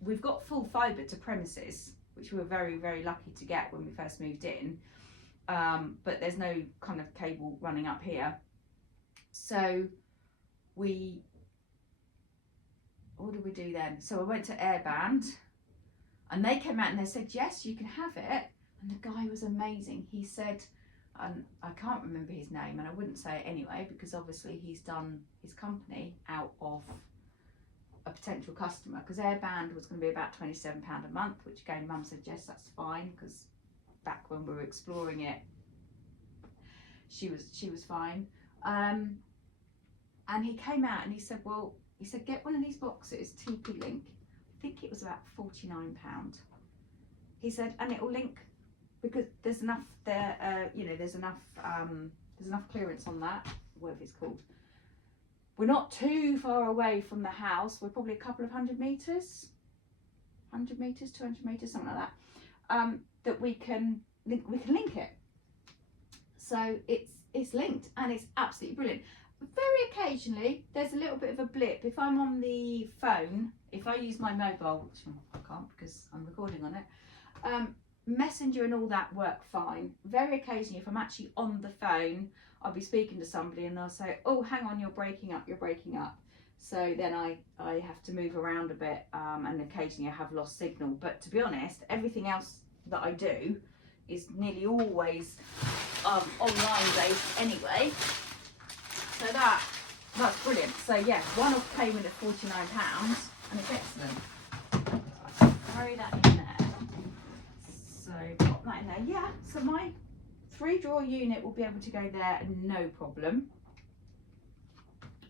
We've got full fibre to premises, which we were very, very lucky to get when we first moved in. But there's no kind of cable running up here. So what did we do then? So I went to Airband, and they came out and they said, yes, you can have it. And the guy was amazing. He said, and I can't remember his name, and I wouldn't say it anyway, because obviously he's done his company out of a potential customer, because Airband was going to be about £27 a month, which again, Mum said, yes, that's fine, because back when we were exploring it, she was fine. And he came out and he said, well, get one of these boxes, TP-Link. I think it was about £49. He said, and it will link, because there's enough there, there's enough clearance on that, whatever it's called. We're not too far away from the house. We're probably a couple of 100 metres, 200 metres, something like that. That we can link it. So it's linked, and it's absolutely brilliant. Very occasionally, there's a little bit of a blip. If I'm on the phone, if I use my mobile, which I can't because I'm recording on it, Messenger and all that work fine. Very occasionally, if I'm actually on the phone, I'll be speaking to somebody and they'll say, oh, hang on, you're breaking up. So then I have to move around a bit, and occasionally I have lost signal. But to be honest, everything else that I do is nearly always online based anyway. So that's brilliant. So yeah, one-off payment of £49, and it's excellent. So throw that in there. So pop that in there. Yeah, so my 3-drawer unit will be able to go there, no problem.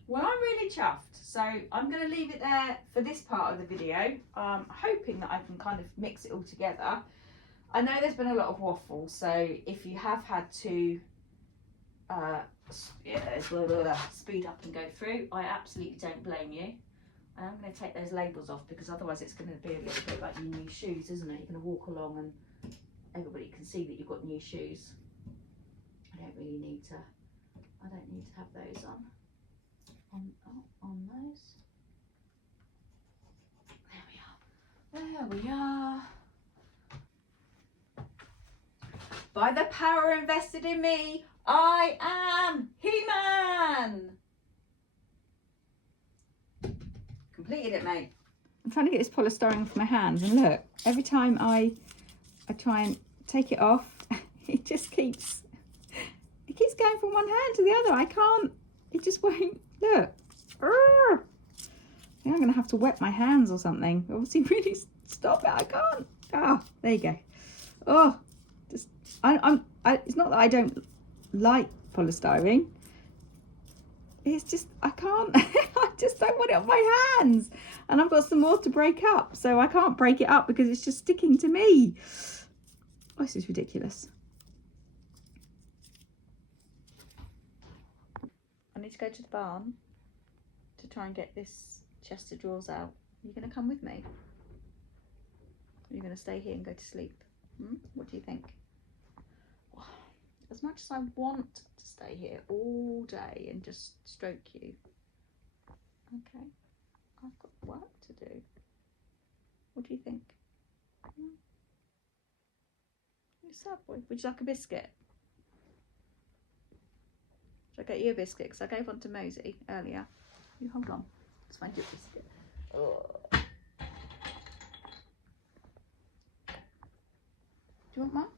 Well, I'm really chuffed. So I'm going to leave it there for this part of the video, hoping that I can kind of mix it all together. I know there's been a lot of waffle, so if you have had to speed up and go through, I absolutely don't blame you. And I'm going to take those labels off, because otherwise it's going to be a little bit like your new shoes, isn't it? You're going to walk along and everybody can see that you've got new shoes. I don't need to have those on those. There we are. By the power invested in me, I am He-Man. Completed it, mate. I'm trying to get this polystyrene off my hands, and look, every time I try and take it off, it keeps going from one hand to the other. I can't, it just won't, look. I think I'm going to have to wet my hands or something. Obviously, really stop it. I can't. Ah, there you go. Oh, just, it's not that I don't like polystyrene. It's just, I can't, I just don't want it on my hands. And I've got some more to break up, so I can't break it up because it's just sticking to me. Oh, this is ridiculous. I need to go to the barn to try and get this chest of drawers out. Are you going to come with me? Or are you going to stay here and go to sleep? What do you think? As much as I want to stay here all day and just stroke you, okay, I've got work to do. What do you think? You sad boy. Would you like a biscuit? Should I get you a biscuit? Because I gave one to Mosey earlier. You hold on. Let's find you a biscuit. Oh. Do you want one?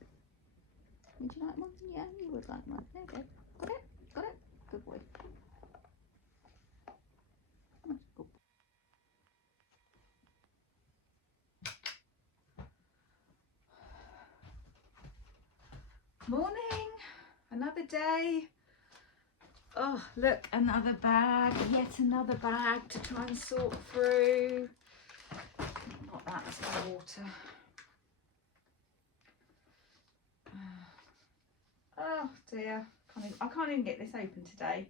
Would you like one? Yeah, you would like one. There you go. Got it? Got it? Good boy. Good. Morning. Another day. Oh, look, another bag. Yet another bag to try and sort through. Not that, it's my water. Oh dear, I can't even get this open today.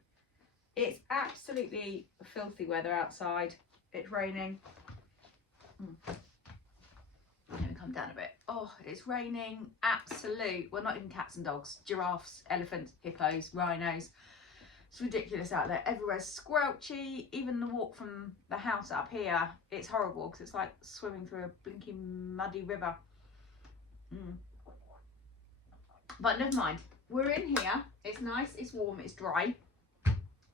It's absolutely filthy weather outside. It's raining. Let me come down a bit. Oh, it's raining. Absolute. Well, not even cats and dogs. Giraffes, elephants, hippos, rhinos. It's ridiculous out there. Everywhere's squelchy. Even the walk from the house up here, it's horrible because it's like swimming through a blinking muddy river. But never mind. We're in here. It's nice. It's warm. It's dry.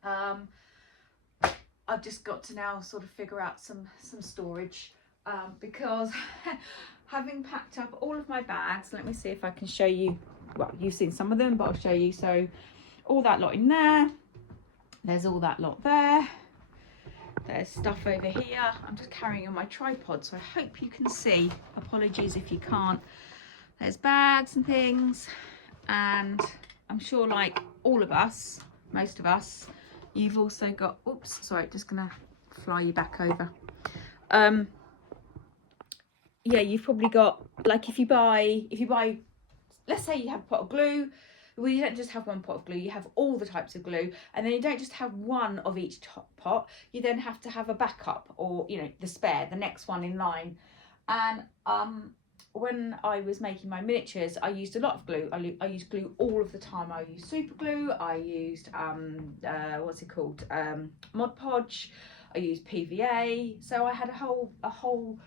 I've just got to now sort of figure out some storage because having packed up all of my bags, let me see if I can show you. Well, you've seen some of them, but I'll show you. So all that lot in there. There's all that lot there. There's stuff over here. I'm just carrying on my tripod, so I hope you can see. Apologies if you can't. There's bags and things, and I'm sure like all of us, most of us, you've also got, oops, sorry, just gonna fly you back over. Yeah, you've probably got, like if you buy, let's say you have a pot of glue. Well, you don't just have one pot of glue, you have all the types of glue, and then you don't just have one of each pot, you then have to have a backup, or, you know, the spare, the next one in line. And when I was making my miniatures, I used a lot of glue. I used glue all of the time. I used super glue, I used, what's it called, Mod Podge, I used PVA, so I had a whole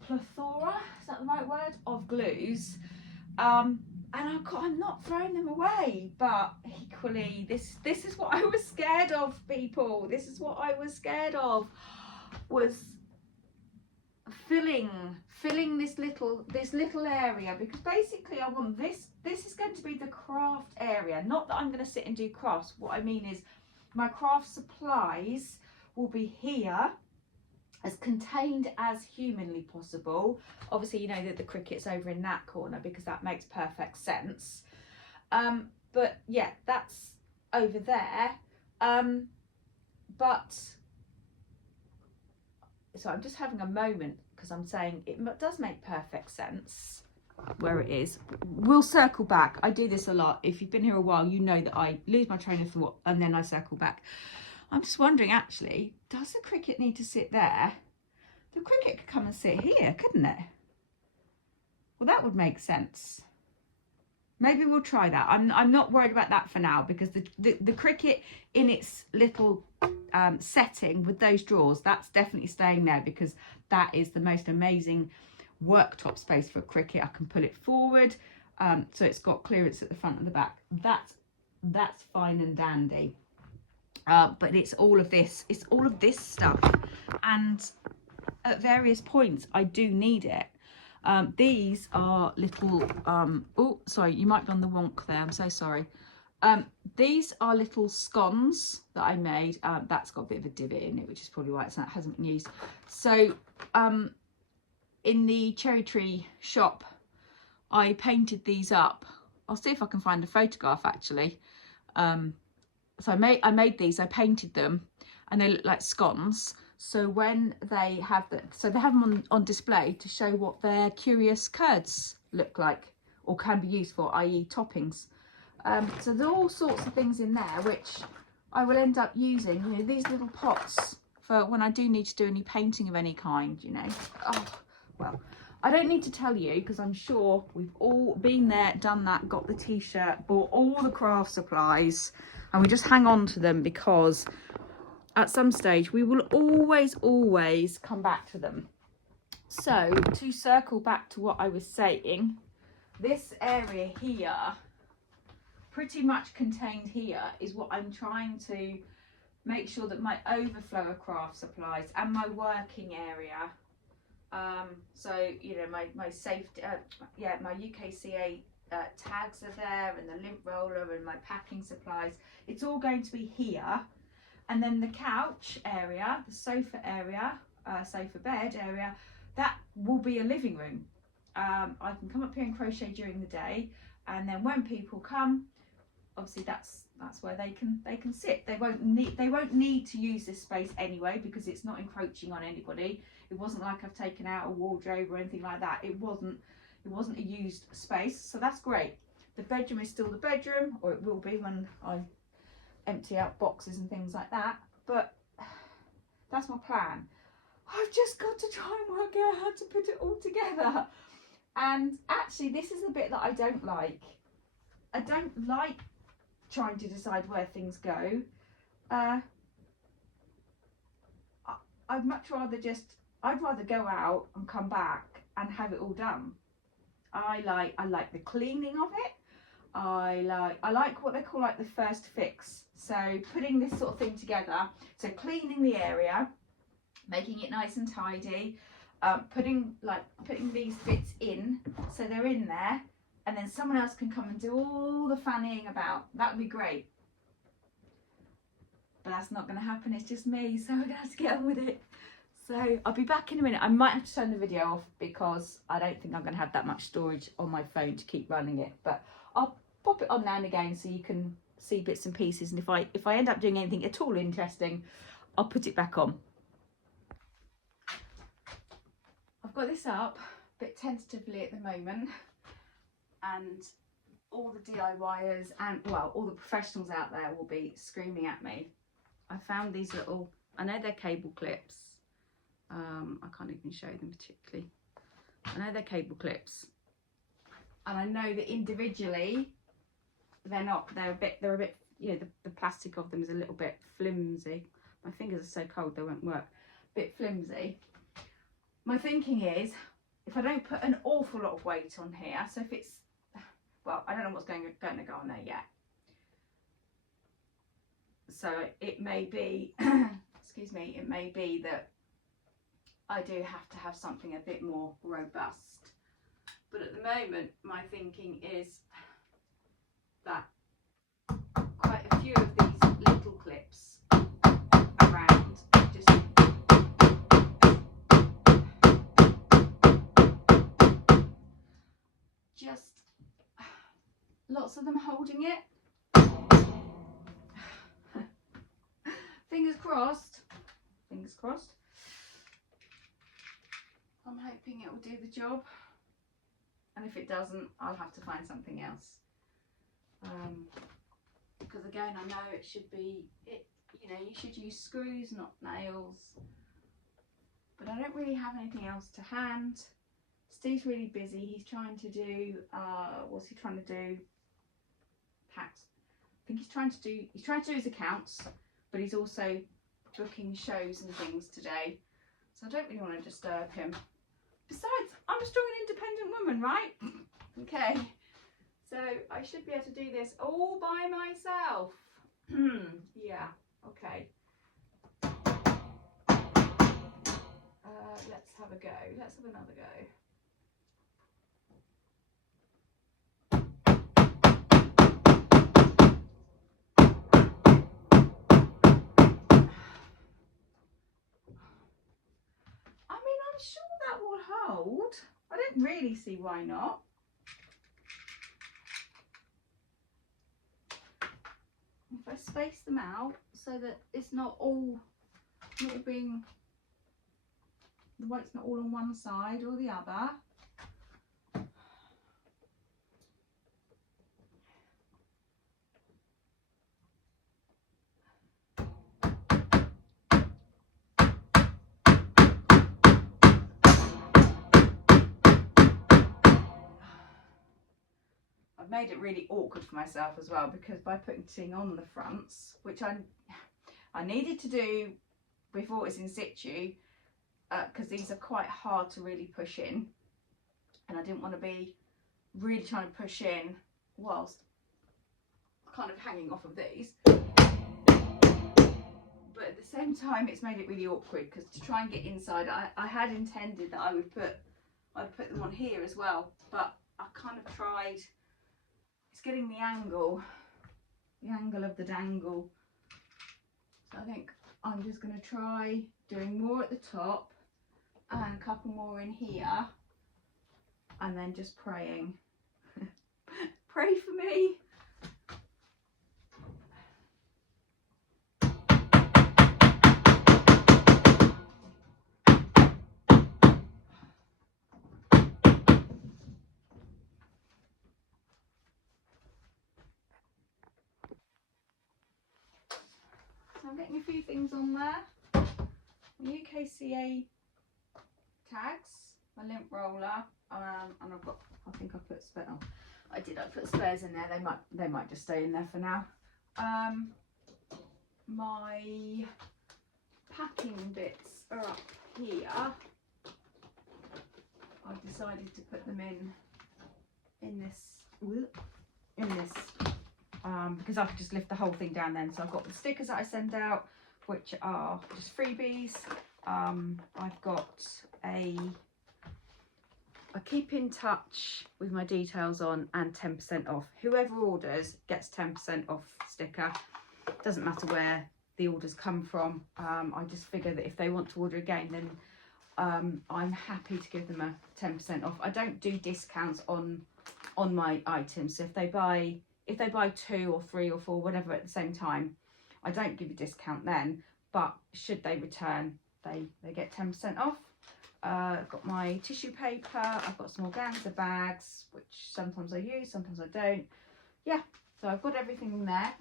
plethora, is that the right word, of glues. And I'm not throwing them away, but equally, this is what I was scared of, people. This is what I was scared of, was filling this little area, because basically I want this is going to be the craft area. Not that I'm going to sit and do crafts. What I mean is my craft supplies will be here, as contained as humanly possible. Obviously, you know that the cricket's over in that corner because that makes perfect sense. But yeah, that's over there. But so I'm just having a moment because I'm saying it does make perfect sense where it is. We'll circle back. I do this a lot. If you've been here a while, you know that I lose my train of thought and then I circle back. I'm just wondering, actually, does the cricket need to sit there? The cricket could come and sit here, couldn't it? Well, that would make sense. Maybe we'll try that. I'm not worried about that for now, because the cricket in its little setting with those drawers, that's definitely staying there, because that is the most amazing worktop space for a cricket. I can pull it forward, so it's got clearance at the front and the back. That's fine and dandy. But it's all of this stuff, and at various points I do need it. These are little oh, sorry, you might be on the wonk there, I'm so sorry. These are little scones that I made. That's got a bit of a divot in it, which is probably why it hasn't been used. So in the cherry tree shop, I painted these up. I'll see if I can find a photograph actually. So I made these, I painted them, and they look like scones. So when they have they have them on display to show what their curious curds look like or can be used for, i.e. toppings. So there are all sorts of things in there which I will end up using, you know, these little pots for when I do need to do any painting of any kind, you know. Oh, well, I don't need to tell you, because I'm sure we've all been there, done that, got the t-shirt, bought all the craft supplies, and we just hang on to them because at some stage we will always come back to them. So to circle back to what I was saying, this area here, pretty much contained here, is what I'm trying to make sure that my overflow of craft supplies and my working area, so you know, my safety, my UKCA tags are there, and the lint roller and my packing supplies, it's all going to be here. And then the couch area, the sofa area, sofa bed area, that will be a living room. I can come up here and crochet during the day, and then when people come, obviously that's where they can sit. They won't need to use this space anyway, because it's not encroaching on anybody. It wasn't like I've taken out a wardrobe or anything like that. It wasn't a used space, so that's great. The bedroom is still the bedroom, or it will be when I empty out boxes and things like that, but that's my plan. I've just got to try and work out how to put it all together. And actually this is the bit that I don't like. I don't like trying to decide where things go. I'd much rather I'd rather go out and come back and have it all done. I like the cleaning of it. I like what they call like the first fix. So putting this sort of thing together, so cleaning the area, making it nice and tidy, putting these bits in so they're in there, and then someone else can come and do all the fannying about. That would be great. But that's not going to happen, it's just me, so we're going to have to get on with it. So I'll be back in a minute. I might have to turn the video off because I don't think I'm going to have that much storage on my phone to keep running it. But I'll pop it on now and again so you can see bits and pieces. And if I end up doing anything at all interesting, I'll put it back on. I've got this up a bit tentatively at the moment. And all the DIYers and, well, all the professionals out there will be screaming at me. I found these little, I know they're cable clips. I can't even show them particularly. I know they're cable clips, and I know that individually they're a bit, you know, the plastic of them is a little bit flimsy. My fingers are so cold they won't work. A bit flimsy. My thinking is, if I don't put an awful lot of weight on here, so if it's, well, I don't know what's going to go on there yet. So it may be, excuse me, it may be that I do have to have something a bit more robust. But at the moment, my thinking is that quite a few of these little clips around just lots of them holding it. Fingers crossed. Fingers crossed. I'm hoping it will do the job, and if it doesn't, I'll have to find something else. Because again, I know it should be, you know, you should use screws, not nails. But I don't really have anything else to hand. Steve's really busy. He's trying to do, what's he trying to do? Tax. I think he's trying to do his accounts, but he's also booking shows and things today. So I don't really want to disturb him. Besides, I'm a strong and independent woman, right? Okay, so I should be able to do this all by myself. Yeah, okay. Let's have a go. Let's have another go. I'm sure that will hold. I don't really see why not. If I space them out so that it's not all being, the weight's not all on one side or the other. I've made it really awkward for myself as well, because by putting on the fronts, which I needed to do before it was in situ, because these are quite hard to really push in, and I didn't want to be really trying to push in whilst kind of hanging off of these. But at the same time, it's made it really awkward, because to try and get inside, I had intended that I'd put them on here as well, but I kind of tried. It's getting the angle of the dangle. So I think I'm just going to try doing more at the top and a couple more in here, and then just praying. Pray for me. So I'm getting a few things on there. UKCA tags, my lint roller, and I've got, I think I put spare. Oh, I put spares in there. They might just stay in there for now. My packing bits are up here. I've decided to put them in this because I could just lift the whole thing down then. So I've got the stickers that I send out, which are just freebies. I've got I keep in touch with my details on and 10% off. Whoever orders gets 10% off sticker. Doesn't matter where the orders come from. I just figure that if they want to order again, then I'm happy to give them a 10% off. I don't do discounts on my items. So if they buy 2 or 3 or 4, whatever at the same time, I don't give a discount then. But should they return, they get 10% off. I've got my tissue paper. I've got some organza bags, which sometimes I use, sometimes I don't. Yeah, so I've got everything in there.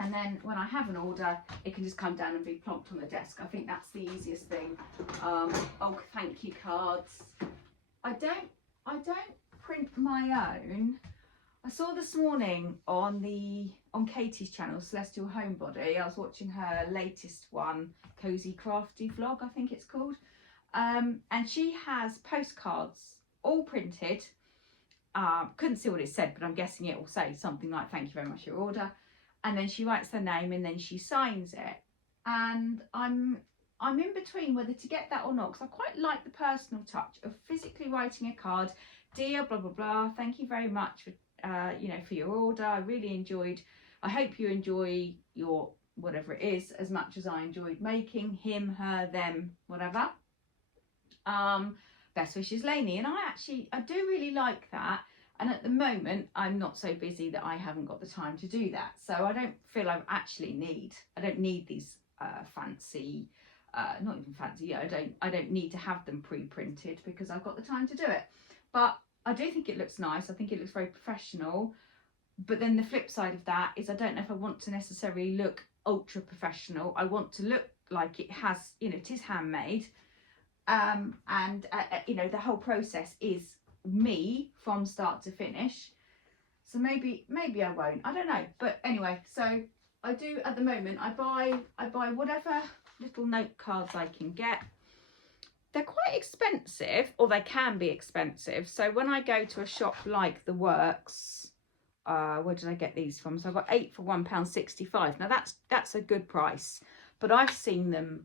And then when I have an order, it can just come down and be plonked on the desk. I think that's the easiest thing. Oh, thank you cards. I don't print my own. I saw this morning on Katie's channel, Celestial Homebody. I was watching her latest one, Cozy Crafty Vlog, I think it's called. And she has postcards all printed. Couldn't see what it said, but I'm guessing it will say something like, "Thank you very much for your order." And then she writes their name and then she signs it. And I'm in between whether to get that or not, because I quite like the personal touch of physically writing a card. "Dear blah blah blah, thank you very much for for your order. I really enjoyed. I hope you enjoy your whatever it is as much as I enjoyed making him, her, them, whatever. Best wishes, Lainey." And I do really like that. And at the moment, I'm not so busy that I haven't got the time to do that. So I don't feel I don't need these fancy, not even fancy, yeah, I don't need to have them pre-printed because I've got the time to do it. But I do think it looks nice. I think it looks very professional. But then the flip side of that is I don't know if I want to necessarily look ultra professional. I want to look like it has, it is handmade. And the whole process is me from start to finish. So maybe I won't, I don't know. But anyway, so I do at the moment, I buy whatever little note cards I can get. They're quite expensive, or they can be expensive. So when I go to a shop like The Works, where did I get these from? So I got 8 for £1.65. Now that's a good price, but I've seen them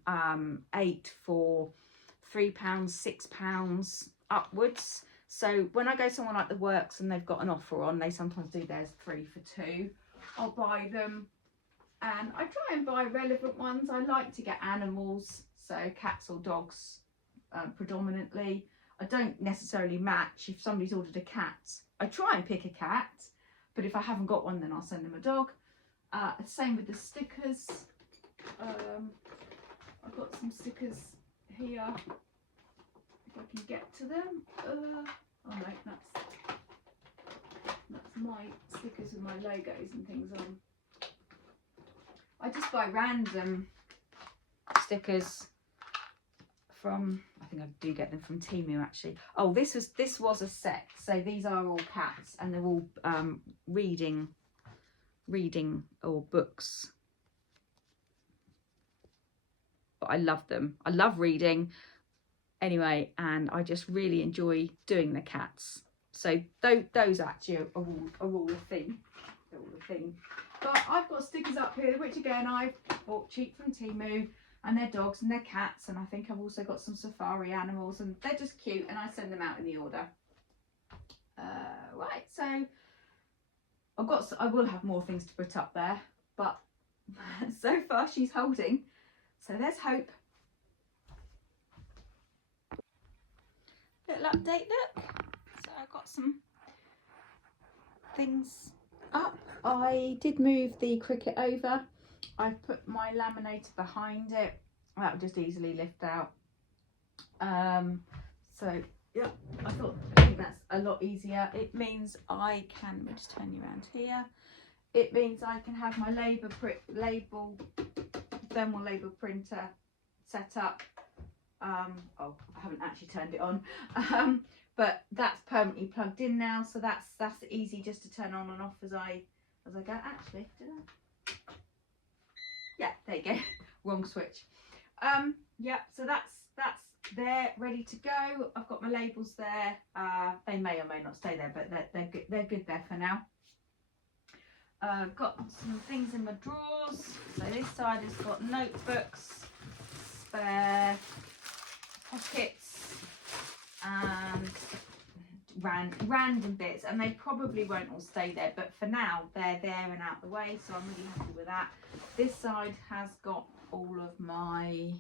8 for £3, £6 upwards. So when I go somewhere like The Works and they've got an offer on, they sometimes do theirs 3 for £2. I'll buy them, and I try and buy relevant ones. I like to get animals, so cats or dogs predominantly. I don't necessarily match. If somebody's ordered a cat, I try and pick a cat, but if I haven't got one, then I'll send them a dog. Same with the stickers. I've got some stickers here, if I can get to them. Oh no, that's my stickers with my logos and things on. I just buy random stickers from, I think I do get them from Temu actually. Oh, this was a set. So these are all cats, and they're all reading or books. But I love them. I love reading anyway, and I just really enjoy doing the cats. So those actually are all a thing. They're all a thing. But I've got stickers up here, which again I've bought cheap from Temu, and they're dogs and they're cats, and I think I've also got some safari animals, and they're just cute, and I send them out in the order. Right, so I will have more things to put up there, but so far she's holding, so there's hope. Little update look. So I've got some things up. I did move the Cricut over. I've put my laminator behind it. That will just easily lift out. So yeah, I think that's a lot easier. It means I can, let me just turn you around here. It means I can have my thermal label printer set up Oh, I haven't actually turned it on. But that's permanently plugged in now, so that's easy just to turn on and off as I go. Actually, did I? Yeah, there you go. Wrong switch. Yeah, so that's there, ready to go. I've got my labels there. They may or may not stay there, but they're good there for now. Got some things in my drawers. So this side has got notebooks, spare pockets, and random bits, and they probably won't all stay there, but for now they're there and out the way, so I'm really happy with that. This side has got all of my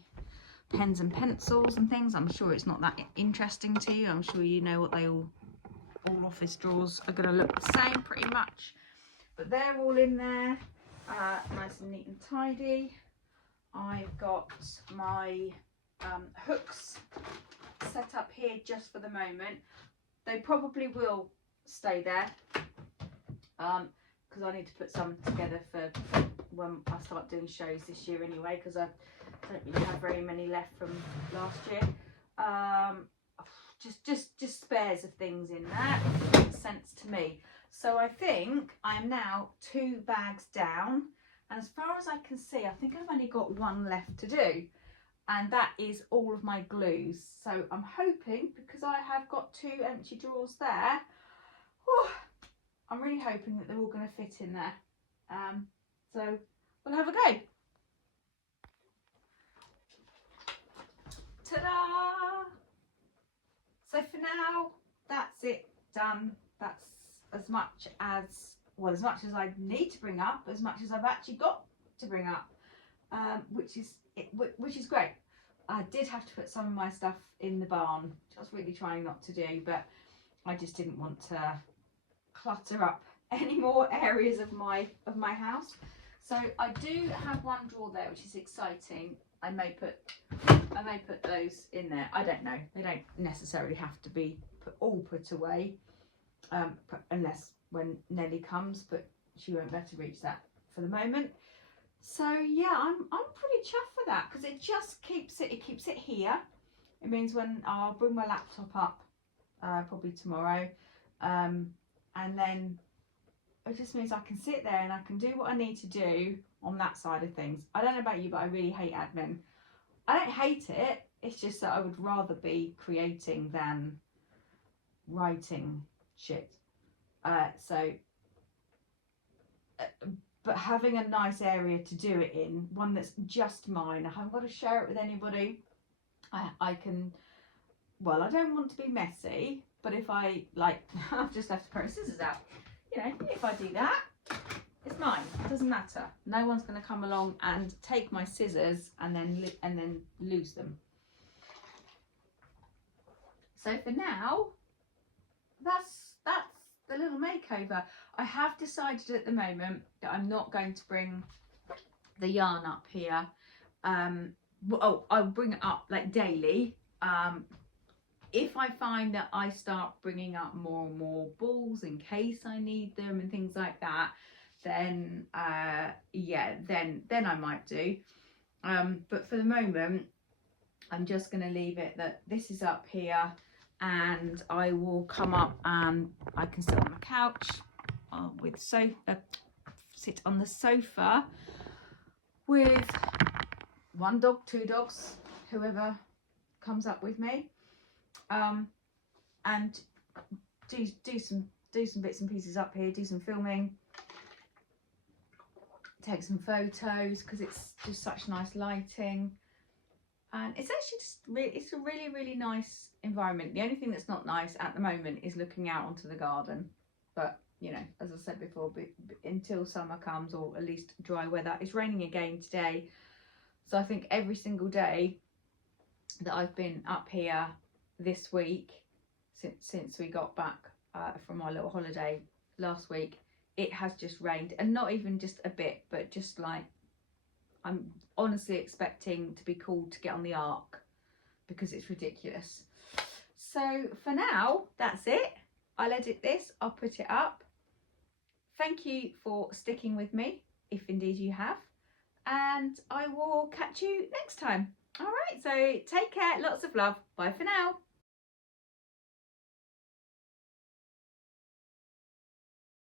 pens and pencils and things. I'm sure it's not that interesting to you. I'm sure you know what they all office drawers are going to look the same pretty much, but they're all in there, nice and neat and tidy. I've got my hooks set up here just for the moment. They probably will stay there because I need to put some together for when I start doing shows this year anyway, because I don't really have very many left from last year. Just spares of things in there, if it makes sense to me. So I think I'm now 2 bags down, and as far as I can see, I think I've only got one left to do, and that is all of my glues. So I'm hoping, because I have got 2 empty drawers there, I'm really hoping that they're all going to fit in there. So we'll have a go. Ta-da! So for now, that's it done. That's as much as I need to bring up, as much as I've actually got to bring up, which is great. I did have to put some of my stuff in the barn, which I was really trying not to do, but I just didn't want to clutter up any more areas of my house. So I do have one drawer there, which is exciting. I may put those in there. I don't know. They don't necessarily have to be put away, unless when Nelly comes, but she won't be able to reach that for the moment. So yeah, I'm pretty chuffed with that, because it just keeps it here. It means when I'll bring my laptop up probably tomorrow, and then it just means I can sit there and I can do what I need to do on that side of things. I don't know about you, but I really hate admin. I don't hate it, it's just that I would rather be creating than writing shit. But having a nice area to do it in, one that's just mine, I haven't got to share it with anybody. I can, well, I don't want to be messy, but if I, like, I've just left a pair of scissors out, you know, if I do that, it's mine. It doesn't matter. No one's going to come along and take my scissors and then lose them. So for now, that's the little makeover. I have decided at the moment that I'm not going to bring the yarn up here. I'll bring it up like daily. If I find that I start bringing up more and more balls in case I need them and things like that, then yeah, then I might do. But for the moment, I'm just going to leave it that this is up here, and I will come up and I can sit on the couch sit on the sofa with 1 dog, 2 dogs, whoever comes up with me, and do some bits and pieces up here, do some filming, take some photos, because it's just such nice lighting, and it's actually just it's a really nice environment. The only thing that's not nice at the moment is looking out onto the garden, but you know, as I said before, until summer comes, or at least dry weather. It's raining again today, so I think every single day that I've been up here this week, since we got back from our little holiday last week, it has just rained, and not even just a bit, but just like, I'm honestly expecting to be called to get on the ark, because it's ridiculous. So for now, that's it. I'll edit this, I'll put it up. Thank you for sticking with me, if indeed you have, and I will catch you next time. All right, so take care, lots of love. Bye for now.